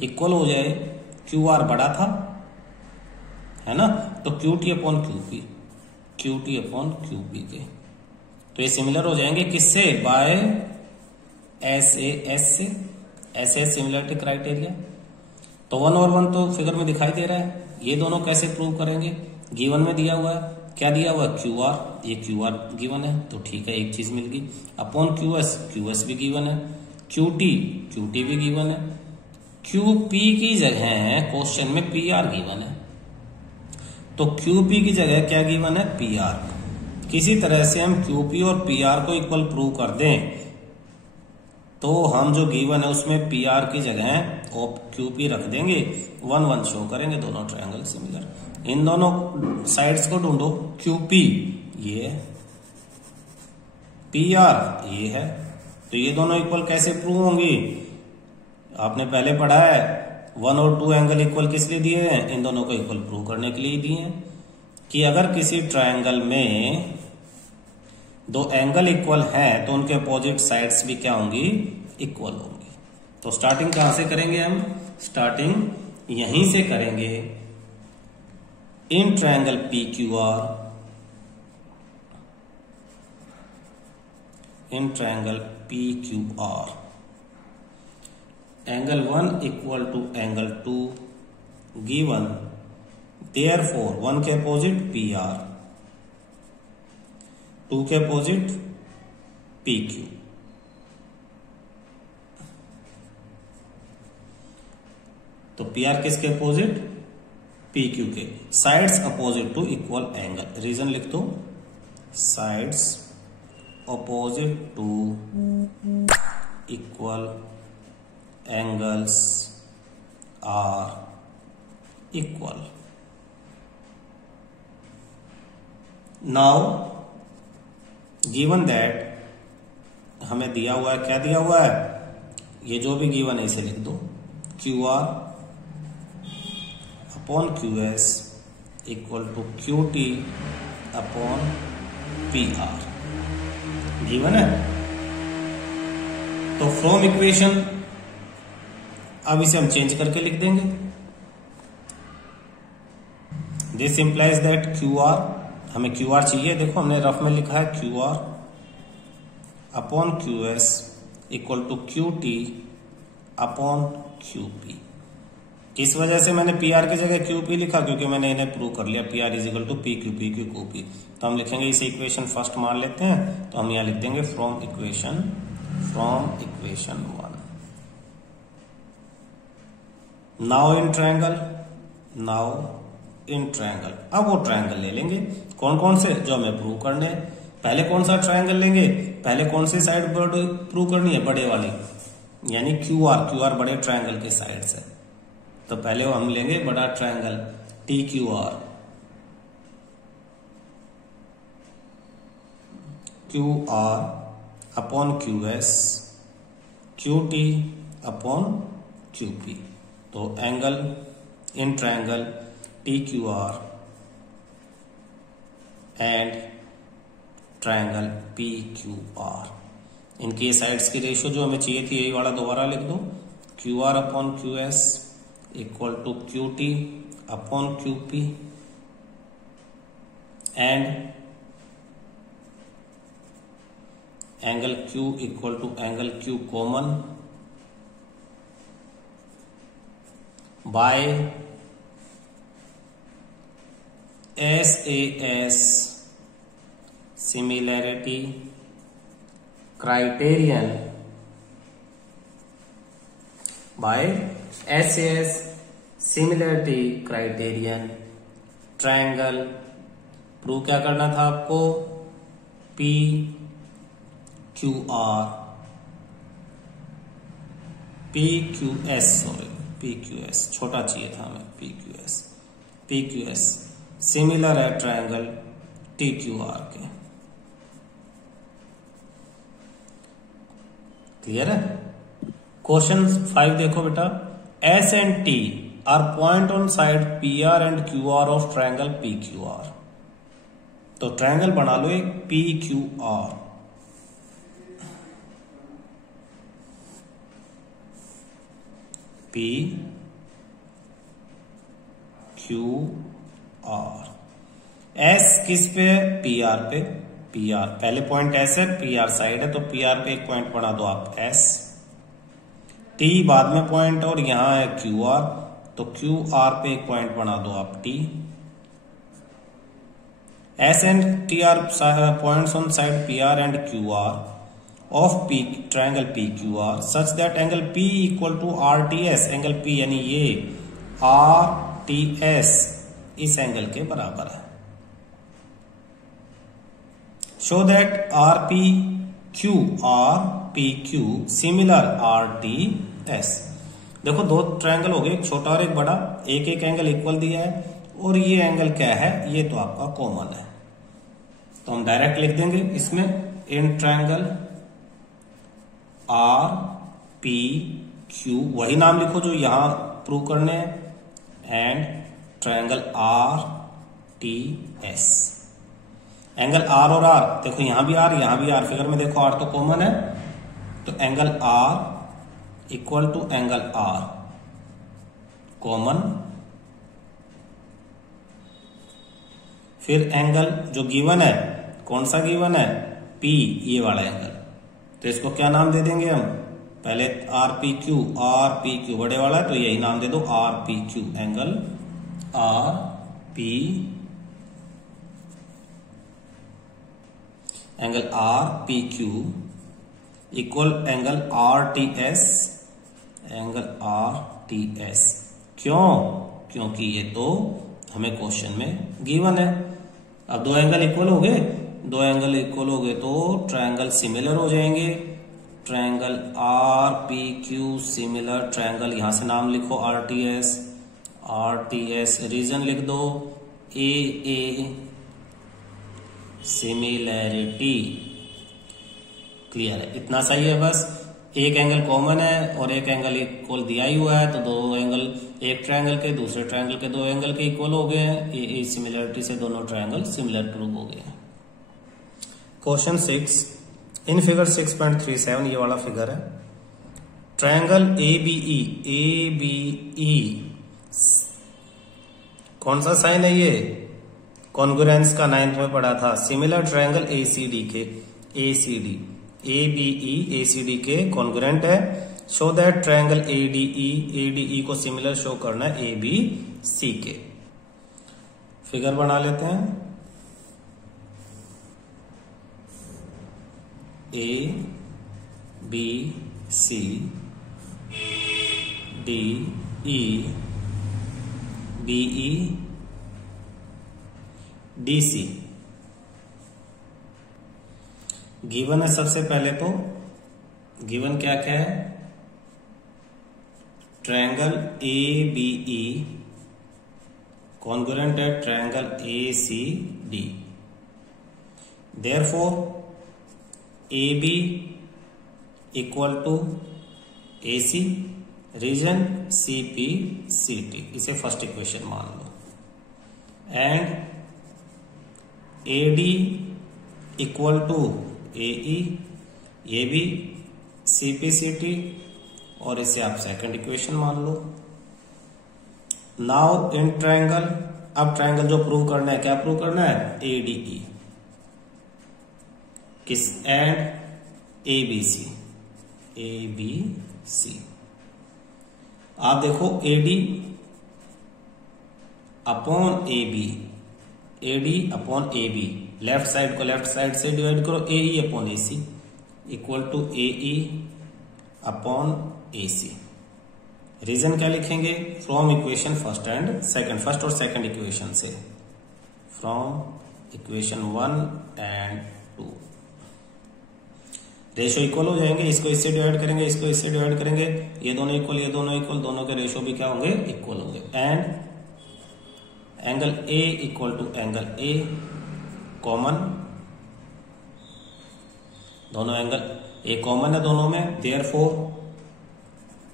इक्वल हो जाए, QR बड़ा था है ना, तो QT अपॉन QP के, तो ये सिमिलर हो जाएंगे किससे, बाय SAS से, SAS सिमिलरिटी क्राइटेरिया। तो 1 और 1 तो फिगर में दिखाई दे रहा है, ये दोनों कैसे प्रूव करेंगे, गिवन में दिया हुआ है, क्या दिया हुआ है, QR, ये QR गिवन है, तो ठीक है एक चीज मिल गई, अपॉन QS भी गिवन है, QT भी गिवन है, QP की जगह क्वेश्चन में PR गिवन है, तो QP की जगह क्या गिवन है, PR। किसी तरह से हम QP और PR को इक्वल प्रूव कर दें तो हम जो गिवन है उसमें PR की जगह QP रख देंगे, 1 1 शो करेंगे, दोनों ट्रायंगल सिमिलर। इन दोनों साइड्स को ढूंढो, QP ये है, PR ये है, तो ये दोनों इक्वल कैसे प्रूव होंगी? आपने पहले पढ़ा है 1 और 2 एंगल इक्वल किस लिए दिए हैं? इन दोनों को इक्वल प्रूव करने के लिए दिए हैं कि अगर किसी ट्रायंगल में दो एंगल इक्वल हैं तो उनके अपोजिट साइड्स भी क्या होंगी, इक्वल होंगी। तो स्टार्टिंग कहां से करेंगे हम? स्टार्टिंग यहीं से करेंगे। In triangle PQR, in triangle PQR angle 1 equal to angle 2 given, therefore 1 के अपोजिट PR, 2 के अपोजिट PQ। तो PR किसके अपोजिट? PQ के। Sides opposite to equal angle, reason लिख दो, sides opposite to equal angles are equal. Now given that हमें दिया हुआ है, क्या दिया हुआ है? ये जो भी गिवन है इसे लिख दो, QR upon QS equal to QT upon PR given है। तो फ्रॉम इक्वेशन अब इसे हम चेंज करके लिख देंगे। दिस इंप्लाइज दैट QR, हमें QR चाहिए, देखो हमने रफ में लिखा है QR upon QS equal to QT upon QP। किस वजह से मैंने PR की जगह QP लिखा? क्योंकि मैंने इन्हें प्रूव कर लिया, PR is equal to PQ, PQ QP। तो हम लिखेंगे, इसे इक्वेशन फर्स्ट मान लेते हैं, तो हम यहां लिख देंगे from equation 1। Now in triangle, अब वो ट्रायंगल ले लेंगे, कौन कौन से जो हमें प्रूव करने हैं। पहले कौन सा ट्रायंगल लेंगे? पहले कौन सी साइड प्रूव करनी है? बड़े वाली, यानी QR बड़े ट्रायंगल के साइड्स है। तो पहले हम लेंगे बड़ा triangle TQR, QR upon QS, QT upon QP। तो angle in triangle TQR and triangle PQR, इनकी साइड्स की रेशियो जो हमें चाहिए थी, यही वाला दोबारा लिख दो, QR upon QS equal to QT upon QP and angle Q equal to angle Q common by SAS similarity criterion, by SAS similarity criterion triangle. Prove क्या करना था आपको? PQS छोटा चाहिए था हमें, PQS सिमिलर है ट्रायंगल TQR के। क्लियर है? क्वेश्चन 5 देखो बेटा, S and T are point on side PR and QR of triangle PQR। तो ट्रायंगल बना लो एक PQR, PQR। S किस पे है? PR पे, PR पहले पॉइंट S है, PR साइड है, तो PR पे एक पॉइंट बना दो आप S। T बाद में पॉइंट और यहां है QR, तो QR पे एक पॉइंट बना दो आप T। S and T are points on side PR and QR of P triangle P Q R such that angle P equal to R T S, angle P यानी ये R T S इस angle के बराबर है। Show that R P Q similar R T S. देखो दो triangle हो गए, एक छोटा और एक बड़ा, एक एक एंगल इक्वल दिया है और ये एंगल क्या है, ये तो आपका कॉमन है, तो हम डायरेक्ट लिख देंगे इसमें in triangle R P Q, वही नाम लिखो जो यहां प्रूव करने हैं, and triangle R T S. Angle R और आर, देखो यहां भी आर यहां भी आर, फिगर में देखो आर तो कॉमन है, तो angle R equal to angle R common. फिर एंगल जो गिवन है, कौन सा गिवन है, पी, ये वाला एंगल, तो इसको क्या नाम दे देंगे हम, पहले आर पी क्यू बड़े वाला है तो यही नाम दे दो are P Q, angle are P Q equal angle are T S, क्यों, क्योंकि ये तो हमें क्वेश्चन में गिवन है। अब दो एंगल इक्वल हो गए, तो ट्रायंगल सिमिलर हो जाएंगे, triangle R P Q similar triangle, यहां से नाम लिखो आर टी एस, रीजन लिख दो ए सिमिलैरिटी। क्लियर है, इतना सही है, बस एक एंगल कॉमन है और एक एंगल इक्वल दिया ही हुआ है, तो दो एंगल, एक ट्रायंगल के दूसरे ट्रायंगल के दो एंगल के इक्वल हो गए हैं, ए सिमिलरिटी से दोनों ट्रायंगल सिमिलर प्रूव हो गए हैं। क्वेश्चन 6, इन फिगर 6.37 ये वाला फिगर है, ट्रायंगल ए बी ई कौन सा साइन है ये, कॉन्ग्रुएंस का 9th में पढ़ा था, सिमिलर ट्रायंगल एसीडी के, ABE के कॉन्ग्रुएंट है, शो दैट ट्रायंगल ADE को सिमिलर शो करना है ABC के। फिगर बना लेते हैं, ABC DE BE DC given है। सबसे पहले तो गिवन क्या क्या है, ट्रायंगल ABE कॉन्ग्रुएंट है triangle ACD, therefore AB equal to AC, reason CPCT, इसे फर्स्ट इक्वेशन मान लो, and AD equal to AE, ये भी CPCT, और इसे आप सेकंड इक्वेशन मान लो। नाउ इन ट्रायंगल, अब ट्रायंगल जो प्रूव करना है, क्या प्रूव करना है, ADE किस, एंड ABC आप देखो AD upon AB, left side को लेफ्ट साइड से डिवाइड करो, AE upon AC equal to AE upon AC। Reason क्या लिखेंगे, फ्रॉम इक्वेशन फर्स्ट और सेकंड इक्वेशन से, from equation 1 and 2। Ratio equal हो जाएंगे, इसको इससे डिवाइड करेंगे, इसको इससे डिवाइड करेंगे, ये दोनों इक्वल, दोनों के रेशो भी क्या होंगे, इक्वल होंगे, and angle A equal to angle A common, दोनों एंगल A कॉमन है दोनों में, therefore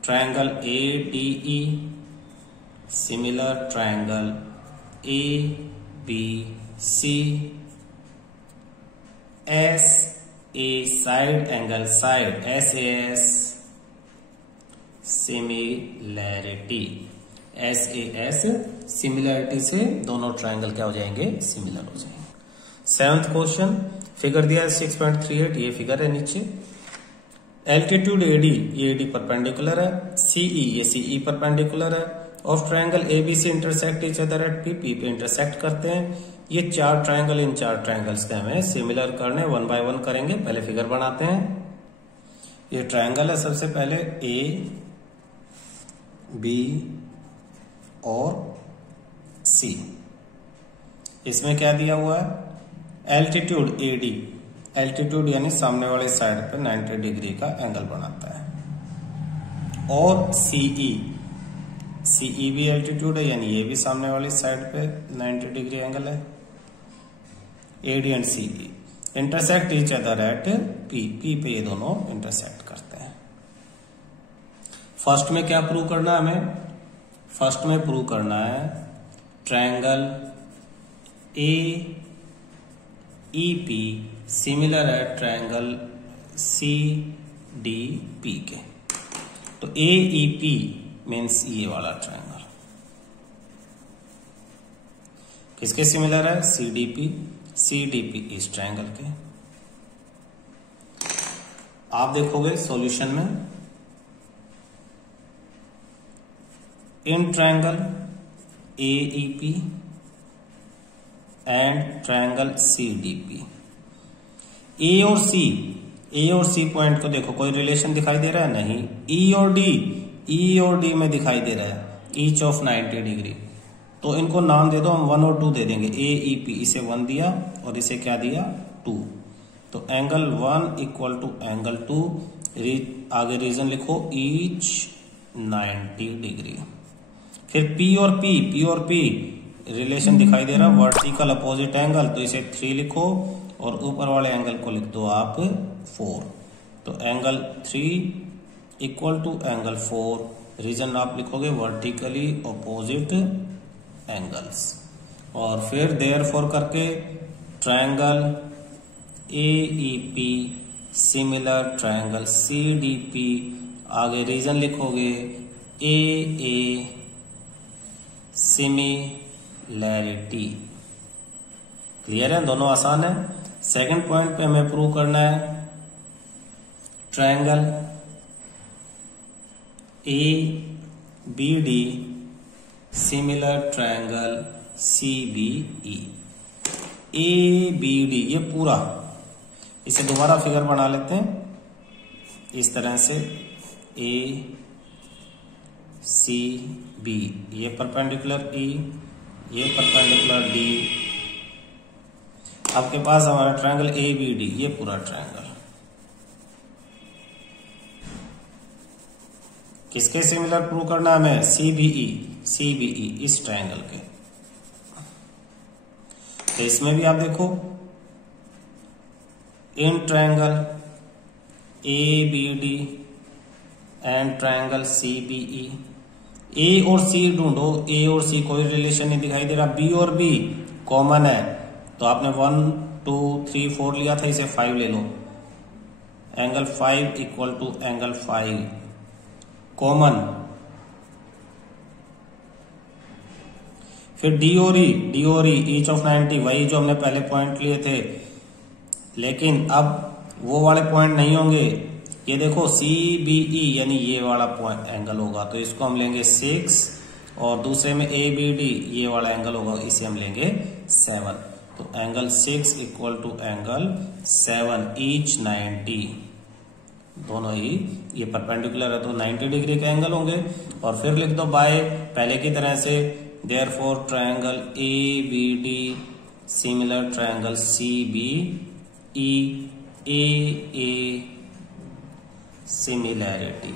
triangle ADE similar triangle ABC, SA side angle SAS similarity से दोनों ट्रायंगल क्या हो जाएंगे, सिमिलर हो जाएंगे। 7th क्वेश्चन, फिगर दिया है 6.38, ये फिगर है नीचे, एल्टीट्यूड AD, ये AD परपेंडिकुलर है, CE ये CE परपेंडिकुलर है, of triangle ABC intersect each other eight P पे इंटरसेक्ट करते हैं। ये चार ट्रायंगल, इन चार ट्रायंगल्स के हमें सिमिलर करने, 1 बाय 1 करेंगे। पहले फिगर बनाते हैं, ये ट्रायंगल है, सबसे पहले ए बी और सी। इसमें क्या दिया हुआ है, एल्टीट्यूड एडी, एल्टीट्यूड यानी सामने वाले साइड पे 90 डिग्री का एंगल बनाता है, और सीई, सीई भी एल्टीट्यूड है यानी ये भी सामने वाली साइड पे 90 डिग्री एंगल है। AD and CE intersect each other at P, P पे ये दोनों इंटरसेक्ट करते हैं। फर्स्ट में क्या प्रूव करना है हमें, फर्स्ट में प्रूव करना है triangle A E P similar है ट्रायंगल सी डी पी के। तो ए ई पी मीन्स ये वाला ट्रायंगल किसके सिमिलर है, C D P, C D P इस ट्रायंगल के। आप देखोगे सॉल्यूशन में, in triangle A E P and triangle C D P, A और सी पॉइंट को देखो, कोई रिलेशन दिखाई दे रहा है, नहीं। ई और डी में दिखाई दे रहा है, ईच ऑफ 90 डिग्री। तो इनको नाम दे दो, हम 1 और 2 दे देंगे। ए ई पी, इसे 1 दिया और इसे क्या दिया, 2। तो एंगल 1 इक्वल टू एंगल 2, आगे रीजन लिखो, ईच 90 डिग्री। फिर पी और पी रिलेशन दिखाई दे रहा, वर्टिकल अपोजिट एंगल, तो इसे 3 लिखो और ऊपर वाले एंगल को लिख दो आप 4। तो angle 3 equal to angle 4, reason आप लिखोगे वर्टिकली अपोजिट एंगल्स। और फिर देयरफॉर करके triangle A E P similar triangle C D P, आगे रीजन लिखोगे ए सिमिलैरिटी। क्लियर है, दोनों आसान है। सेकंड पॉइंट पे हमें प्रूव करना है triangle A B D similar triangle C B E. A B D ये पूरा, इसे दोबारा फिगर बना लेते हैं इस तरह से, ए सी बी, ये परपेंडिकुलर ई, ये परपेंडिकुलर डी। आपके पास हमारा ट्रायंगल ए बी डी, ये पूरा ट्रायंगल किसके सिमिलर प्रूव करना है हमें, सी बी ई इस ट्रायंगल के। तो इसमें भी आप देखो, in triangle A B D and triangle C B E, A और सी ढूंढो, ए और सी कोई रिलेशन नहीं दिखाई दे रहा, बी और बी कॉमन है, तो आपने 1 2 3 4 लिया था, इसे 5 ले लो, angle 5 equal to angle 5 common. फिर डी और ई ईच ऑफ 90, वही जो हमने पहले पॉइंट लिए थे, लेकिन अब वो वाले पॉइंट नहीं होंगे। ये देखो सी बी ई यानी ये वाला पॉइंट एंगल होगा, तो इसको हम लेंगे 6, और दूसरे में ए बी डी ये वाला एंगल होगा, इसे हम लेंगे 7। तो angle 6 equal to angle 7 each 90, दोनों ही ये परपेंडिकुलर है तो 90 डिग्री के एंगल होंगे। और फिर लिख दो बाय पहले की तरह से, therefore triangle A B D similar triangle C B E, A similarity.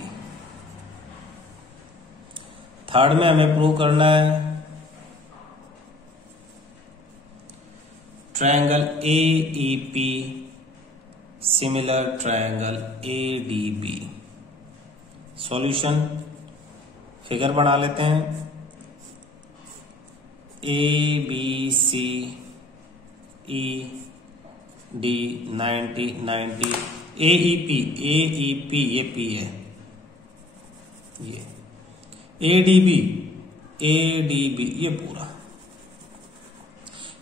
Third में हमें प्रूव करना है triangle A E P similar triangle A D B. Solution figure बना लेते हैं, A B C E D 90 90, A E P ये P है, ये ए डी बी ये पूरा।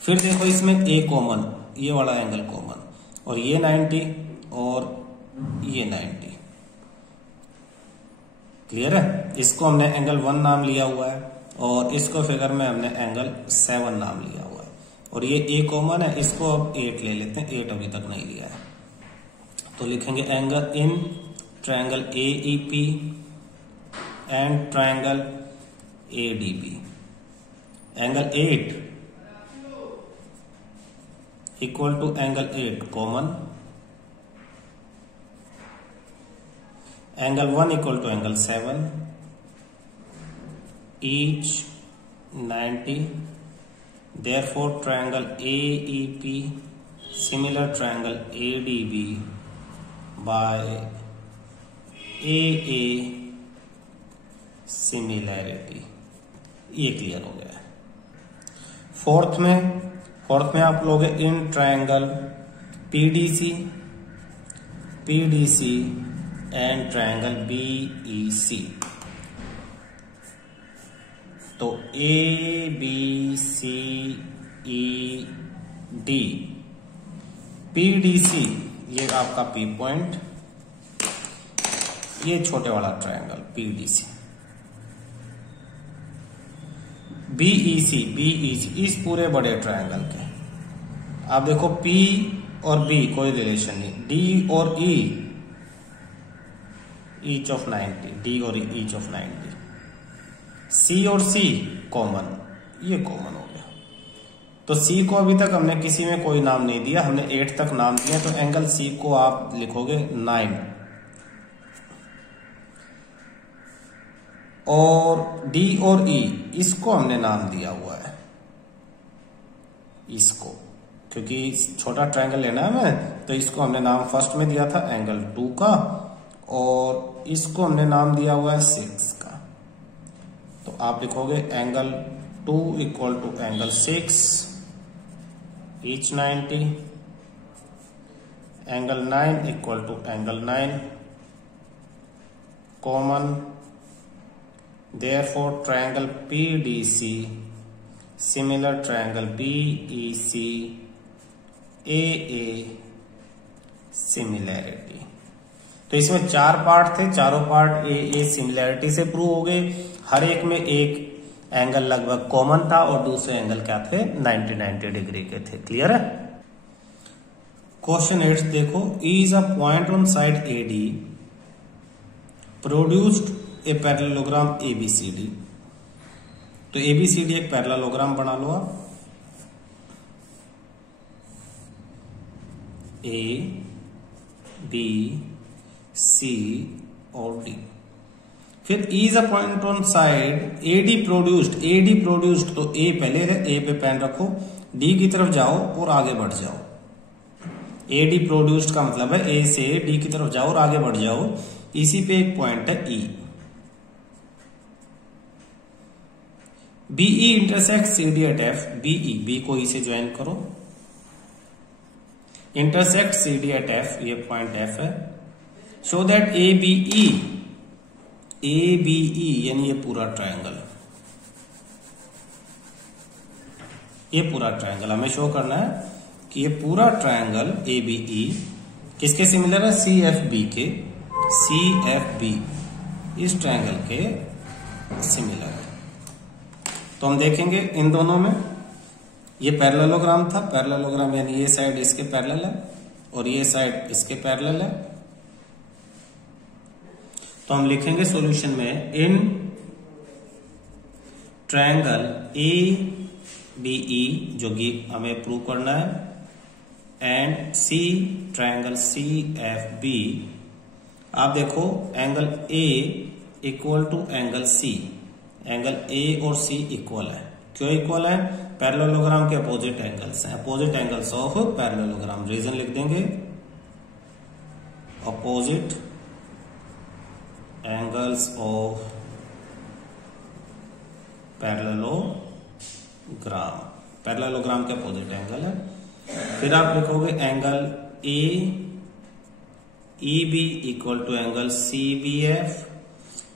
फिर देखो इसमें ए कॉमन, ये वाला एंगल कॉमन, और ये 90 और ये 90। क्लियर है, इसको हमने एंगल 1 नाम लिया हुआ है और इसको फिगर में हमने एंगल 7 नाम लिया हुआ है, और ये ए कॉमन है, इसको अब 8 ले लेते हैं, 8 अभी तक नहीं लिया है। तो लिखेंगे angle in triangle AEP and triangle ADB. Angle 8 equal to angle 8 common. Angle 1 equal to angle 7. Each 90. Therefore triangle AEP similar triangle ADB by AA similarity. ये क्लियर हो गया है. फोर्थ में आप लोगे in triangle PDC and triangle BEC. तो ABCED PDC ये आपका P पॉइंट, ये छोटे वाला ट्रायंगल PDC. BEC इस पूरे बड़े ट्रायंगल के आप देखो P और B कोई रिलेशन नहीं, D और E ईच ऑफ 90, D और E ईच ऑफ 90, C और C कॉमन, ये कॉमन हो गया. तो C को अभी तक हमने किसी में कोई नाम नहीं दिया, हमने 8 तक नाम दिया. तो एंगल C को आप लिखोगे 9 और D और E इसको हमने नाम दिया हुआ है, इसको, क्योंकि छोटा ट्रायंगल लेना है हमें, तो इसको हमने नाम फर्स्ट में दिया था एंगल 2 का और इसको हमने नाम दिया हुआ है 6 का. तो आप लिखोगे angle 2 equal to angle 6 each 90. Angle 9 equal to angle 9 common. Therefore triangle PDC similar triangle BEC AA similarity. तो इसमें 4 पार्ट थे, चारों पार्ट AA सिमिलैरिटी से प्रूव हो गए. हर एक में एक एंगल लगभग कॉमन था और दूसरे एंगल क्या थे, 90 डिग्री के थे. क्लियर है. क्वेश्चन 8 देखो. E is a point on side AD produced a parallelogram ABCD. तो ABCD एक पैरेललोग्राम बना लो आप. A B C और D. फिर E is a point on side AD produced. तो A पहले A पे पेन रखो, D की तरफ जाओ और आगे बढ़ जाओ. AD produced का मतलब है A से D की तरफ जाओ और आगे बढ़ जाओ. इसी पे एक पॉइंट है E. BE intersect CD at F. B को E से ज्वाइन करो, इंटरसेक्ट CD एट F, ये पॉइंट F है. सो दैट ABE यानी ये पूरा ट्रायंगल हमें शो करना है कि ये पूरा ट्रायंगल ABE किसके सिमिलर है, CFB के. CFB इस ट्रायंगल के सिमिलर है. तो हम देखेंगे इन दोनों में, ये पैरेललोग्राम था. पैरेललोग्राम यानी ये साइड इसके पैरेलल है और ये साइड इसके पैरेलल है. तो हम लिखेंगे सॉल्यूशन में इन ट्रायंगल ABE जो कि हमें प्रूव करना है एंड ट्रायंगल CFB. आप देखो angle A equal to angle C. Angle A और C इक्वल है. क्यों इक्वल है, पैरेललोग्राम के अपोजिट एंगल्स हैं, opposite angles of parallelogram. Reason लिख देंगे, opposite angles of parallelogram. Parallelogram के अपोजिट एंगल है. फिर आप लिखोगे angle AEB equal to angle CBF.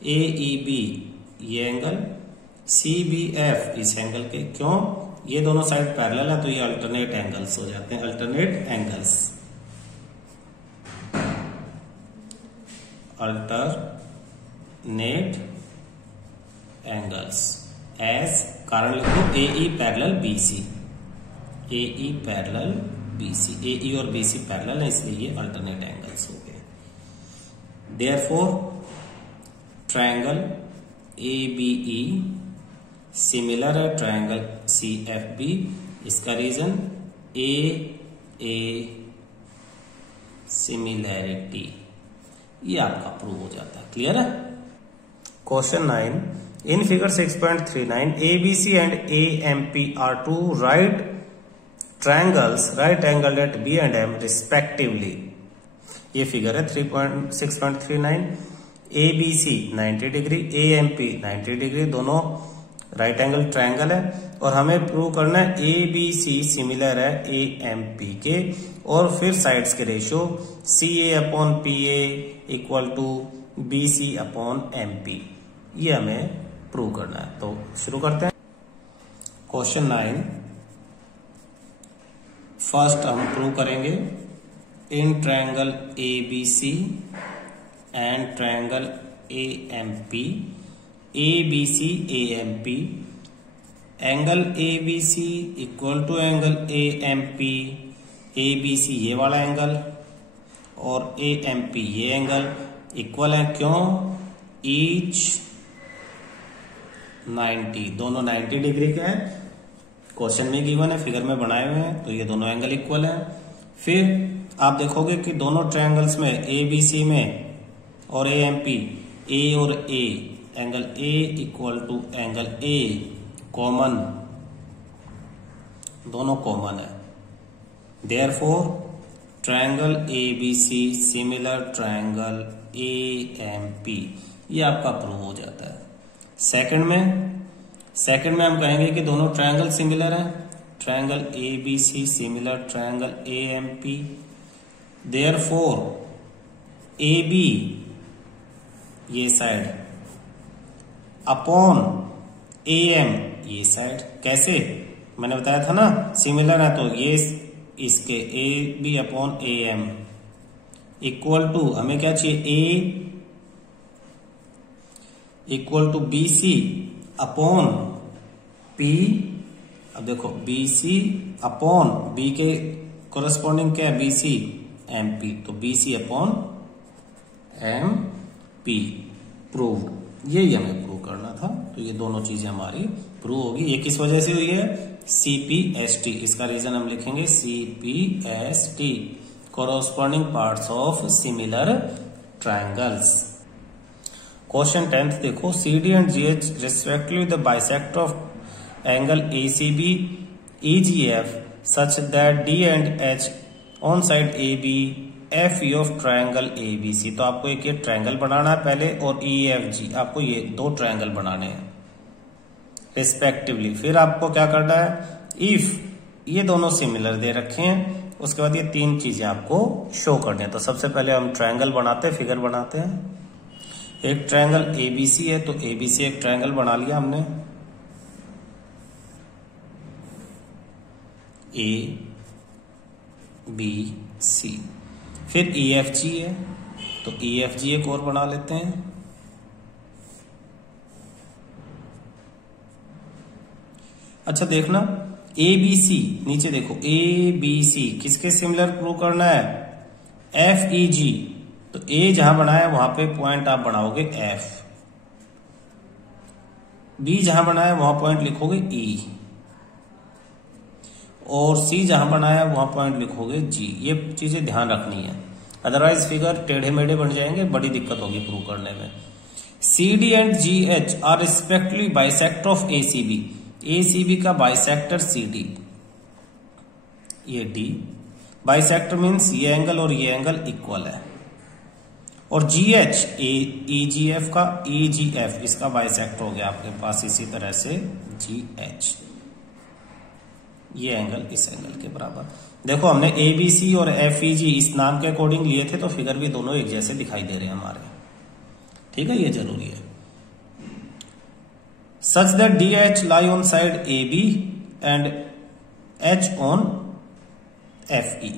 AEB ये एंगल, CBF इस एंगल के. क्यों, ये दोनों साइड पैरेलल है तो ये अल्टरनेट एंगल्स हो जाते हैं. अल्टरनेट एंगल्स एज कारण लिखो AE parallel BC. AE parallel BC, AE और BC पैरेलल है इसलिए ये अल्टरनेट एंगल्स हो गए. देयरफॉर ट्रायंगल ABE सिमिलर है ट्रायंगल CFB। इसका रीजन A सिमिलैरिटी, ये आपका प्रूव हो जाता है। क्लियर है। Question 9, in figure 6.39 ABC and AMP are two right triangles right angle at B and M respectively. ये फिगर है 6.39। ABC 90 डिग्री, AMP 90 डिग्री, दोनों राइट एंगल ट्रायंगल है और हमें प्रूव करना है ABC सिमिलर है AMP के, और फिर साइड्स के ratio CA/PA equal to BC/MP, ये हमें प्रूव करना है। तो शुरू करते हैं। क्वेश्चन 9, फर्स्ट हम प्रूव करेंगे in triangle ABC and triangle AMP, ABC AMP, angle ABC equal to angle AMP, ABC ये वाला एंगल और AMP ये एंगल इक्वल है। क्यों? ईच 90, दोनों 90 डिग्री के हैं। क्वेश्चन में गिवन है, फिगर में बनाए हुए हैं, तो ये दोनों एंगल इक्वल है। फिर आप देखोगे कि दोनों ट्रायंगल्स में ABC में और AMP, A और A, angle A equal to angle A common, दोनों कॉमन है। Therefore triangle ABC similar triangle AMP, ये आपका प्रूव हो जाता है। सेकंड में हम कहेंगे कि दोनों ट्रायंगल सिमिलर हैं, triangle ABC similar triangle AMP। Therefore AB ये साइड अपॉन AM ये साइड। कैसे? मैंने बताया था ना, सिमिलर है तो ये इसके AB upon AM equal to, हमें क्या चाहिए, A equal to BC upon P। अब देखो BC अपॉन B के कोरस्पॉन्डिंग क्या है, BC MP, तो BC अपॉन MP प्रूव्ड। यही हमें प्रूव करना था, तो ये दोनों चीजें हमारी प्रूव होगी। ये किस वजह से हुई है? CPST, इसका रीजन हम लिखेंगे CPST, corresponding parts of similar triangles. Question 10 देखो, CD and GH respectively the bisector of angle ACB EGF such that D and H on side AB FE of triangle ABC। तो आपको एक ये triangle बनाना है पहले, और EFG, आपको ये दो ट्रायंगल बनाने हैं रिस्पेक्टिवली। फिर आपको क्या करना है, इफ ये दोनों सिमिलर दे रखे हैं, उसके बाद ये तीन चीजें आपको शो करनी है। तो सबसे पहले हम ट्रायंगल बनाते हैं, फिगर बनाते हैं। एक ट्रायंगल ABC है, तो ABC एक ट्रायंगल बना लिया हमने, ABC। फिर EFG है, तो EFG एक और बना लेते हैं। अच्छा देखना, ABC नीचे देखो, ABC किसके सिमिलर प्रूव करना है, FEG। तो A जहां बनाया वहां पे पॉइंट आप बनाओगे F, B जहां बनाया वहां पॉइंट लिखोगे E, और C जहां बनाया वहां पॉइंट लिखोगे G। ये चीजें ध्यान रखनी है, अदरवाइज फिगर टेढ़े मेढ़े बन जाएंगे, बड़ी दिक्कत होगी प्रूव करने में। CD and GH are respectively bisector of ACB, ACB का बाइसेक्टर CD, ये D। बाइसेक्टर मीन्स ये एंगल और ये एंगल इक्वल है। और GH EGF का EGF, इसका बाइसेक्टर हो गया आपके पास इसी तरह से GH, ये एंगल इस एंगल के बराबर। देखो हमने ABC और FEG इस नाम के अकॉर्डिंग लिए थे, तो फिगर भी दोनों एक जैसे दिखाई दे रहे हैं हमारे। ठीक है, ये जरूरी है। Such that DH lie on side AB and H on FE।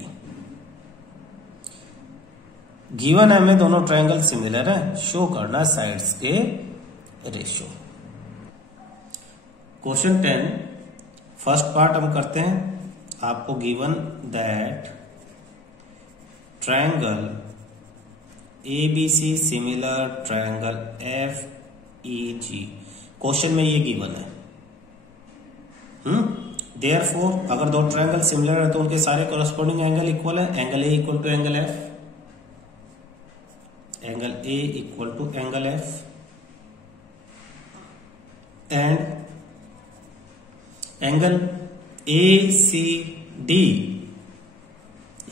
Given है हमें दोनों ट्रायंगल सिमिलर है, शो करना साइड्स के रेशियो। क्वेश्चन 10 फर्स्ट पार्ट हम करते हैं। आपको given that triangle ABC similar triangle FEG। Question में ये गिवन है। देयरफॉर अगर दो ट्रायंगल सिमिलर है तो उनके सारे कॉरस्पॉन्डिंग एंगल इक्वल है। Angle A equal to angle F, angle A equal to angle F and angle ACD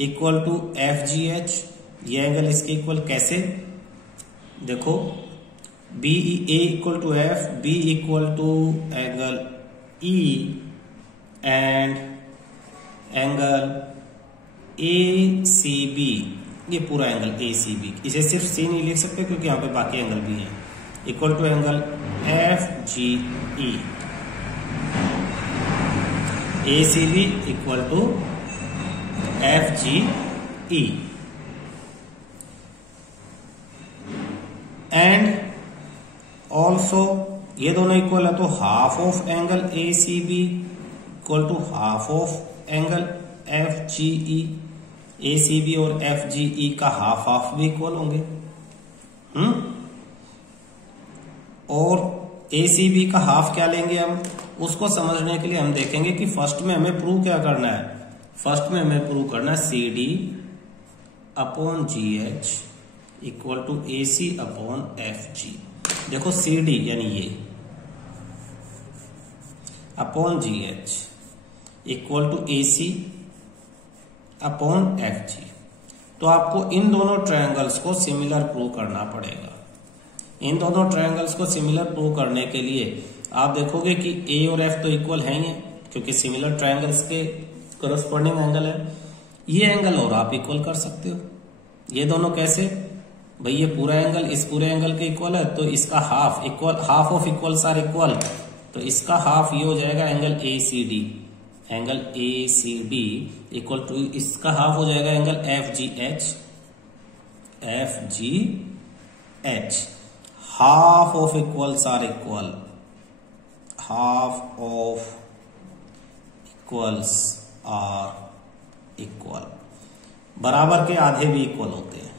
equal to FGH। ये एंगल इसके इक्वल कैसे? देखो BA equal to F, B equal to angle E and angle ACB, ये पूरा angle ACB। इसे सिर्फ C नहीं लिख सकते क्योंकि यहां पे बाकी एंगल भी है। Equal to angle FGE, ACB equal to FGE and also ये दोनों इक्वल है तो half of angle ACB equal to half of angle FGE। ACB और FGE का हाफ हाफ भी इक्वल होंगे। और ACB का हाफ क्या लेंगे हम, उसको समझने के लिए हम देखेंगे कि फर्स्ट में हमें प्रूव क्या करना है। फर्स्ट में हमें प्रूव करना है CD upon GH equal to AC upon FG। देखो CD यानी ये upon GH equal to AC upon FG। तो आपको इन दोनों ट्रायंगल्स को सिमिलर प्रूव करना पड़ेगा। इन दोनों ट्रायंगल्स को सिमिलर प्रूव करने के लिए आप देखोगे कि A और F तो इक्वल है ही, क्योंकि सिमिलर ट्रायंगल्स के करस्पॉन्डिंग एंगल है। ये एंगल और आप इक्वल कर सकते हो। ये दोनों कैसे भाई, ये पूरा एंगल इस पूरे एंगल के इक्वल है तो इसका half equal, half of equals are equal, तो इसका हाफ ये हो जाएगा angle ACD। Angle ACD equal to इसका हाफ हो जाएगा angle FGH। Half of equals are equal, half of equals are equal. बराबर के आधे भी इक्वल होते हैं,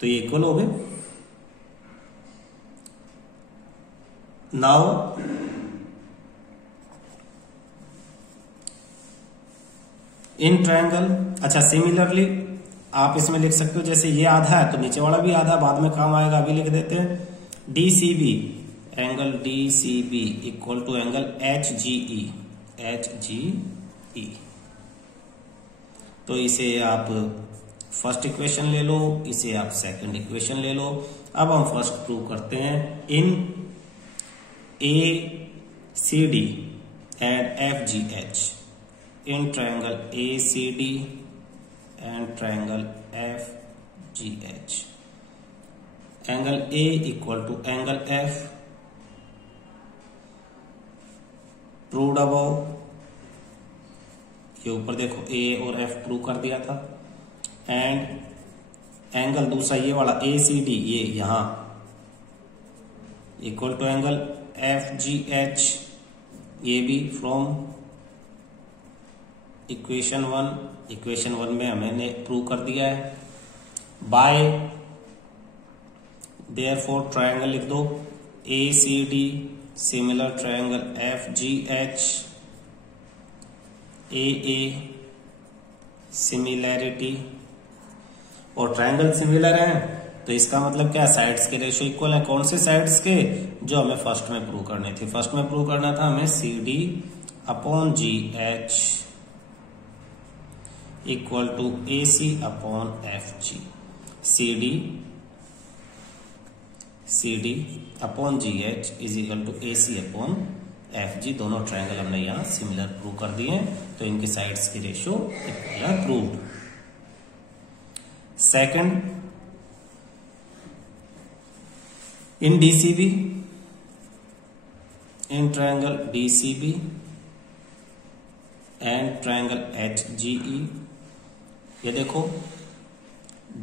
तो ये इक्वल हो गए। नाउ इन ट्रायंगल, अच्छा सिमिलरली आप इसमें लिख सकते हो, जैसे ये आधा है तो नीचे वाला भी आधा, बाद में काम आएगा, अभी लिख देते हैं। DCB, angle DCB equal to angle HGE। तो इसे आप फर्स्ट इक्वेशन ले लो, इसे आप सेकंड इक्वेशन ले लो। अब हम फर्स्ट प्रूव करते हैं। In ACD and FGH, in triangle ACD and triangle FGH, angle A equal to angle F proved above. ये ऊपर देखो A और F प्रूव कर दिया था। एंड एंगल दूसरा ये वाला ACD, ये यहां इक्वल टू एंगल FGH, ये भी फ्रॉम इक्वेशन 1। इक्वेशन 1 में हमने प्रूव कर दिया है। बाय देयरफॉर ट्रायंगल लिख दो ACD similar triangle FGH, AA similarity. और ट्रायंगल सिमिलर है तो इसका मतलब क्या, साइड्स के रेशियो इक्वल है। कौन से साइड्स के, जो हमें फर्स्ट में प्रूव करने थे। फर्स्ट में प्रूव करना था हमें CD upon GH equal to AC upon FG। CD upon GH is equal to AC upon FG। दोनों ट्रायंगल हमने यहां सिमिलर प्रूव कर दिए हैं, तो इनके साइड्स की रेशियो इक्वल है, proved. Second, in DCB, in triangle DCB and triangle HGE। ये देखो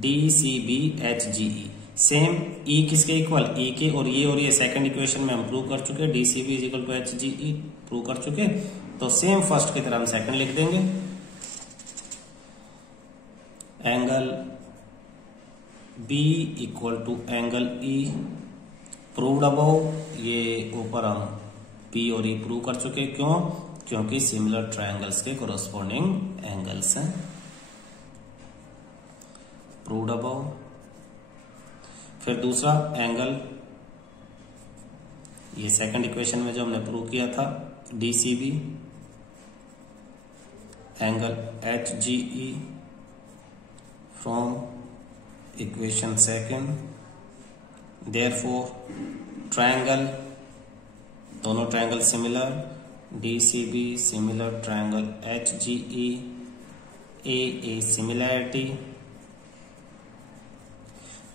DCB HGE सेम, E किसके इक्वल, E के, और ये सेकंड इक्वेशन में हम प्रूव कर चुके। DCB is equal to HGE prove कर चुके, तो सेम फर्स्ट की तरह हम सेकंड लिख देंगे। Angle B equal to angle E proved above. ये ऊपर हम पी और ई प्रूव कर चुके। क्यों? क्योंकि सिमिलर ट्रायंगल्स के कोरोस्पोंडिंग एंगल्स हैं। Proved above. फिर दूसरा एंगल, ये सेकंड इक्वेशन में जो हमने प्रूव किया था, DCB angle HGE from equation second. Therefore triangle, दोनों triangle similar, DCB similar triangle HGE, A similarity,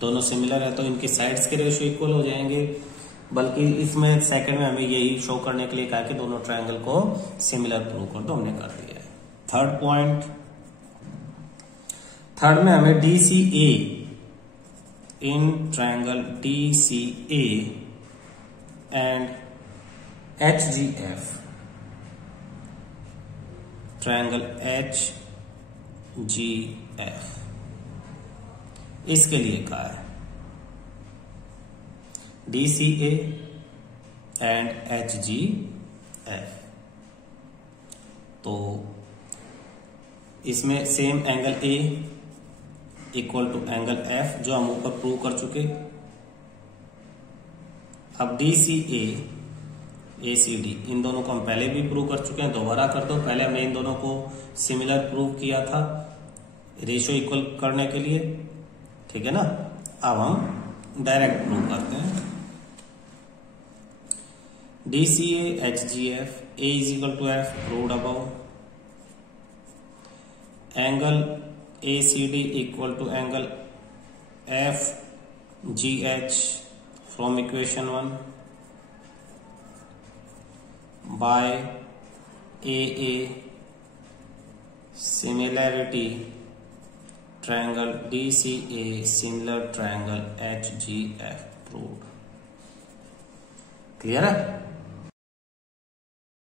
दोनों सिमिलर है तो इनकी साइड्स के रेशियो इक्वल हो जाएंगे। बल्कि इसमें सेकंड में हमें यही शो करने के लिए कहा कि दोनों ट्रायंगल को सिमिलर प्रूव कर दो, हमने कर दिया है। थर्ड पॉइंट, थर्ड में हमें DCA in triangle DCA and HGF, triangle HGF, इसके लिए कहा है DCA एंड HGF। तो इसमें same angle A equal to angle F जो हम ऊपर प्रूव कर चुके। अब DCA ACD इन दोनों को हम पहले भी प्रूव कर चुके हैं, दोबारा कर दो। पहले हमने इन दोनों को सिमिलर प्रूव किया था रेशियो इक्वल करने के लिए, ठीक है ना। अब हम डायरेक्ट प्रूव करते हैं। DCA HGF A is equal to F proved above। Angle ACD equal to angle FGH from equation 1 by AA similarity triangle DCA similar triangle HGF proved। Clear है?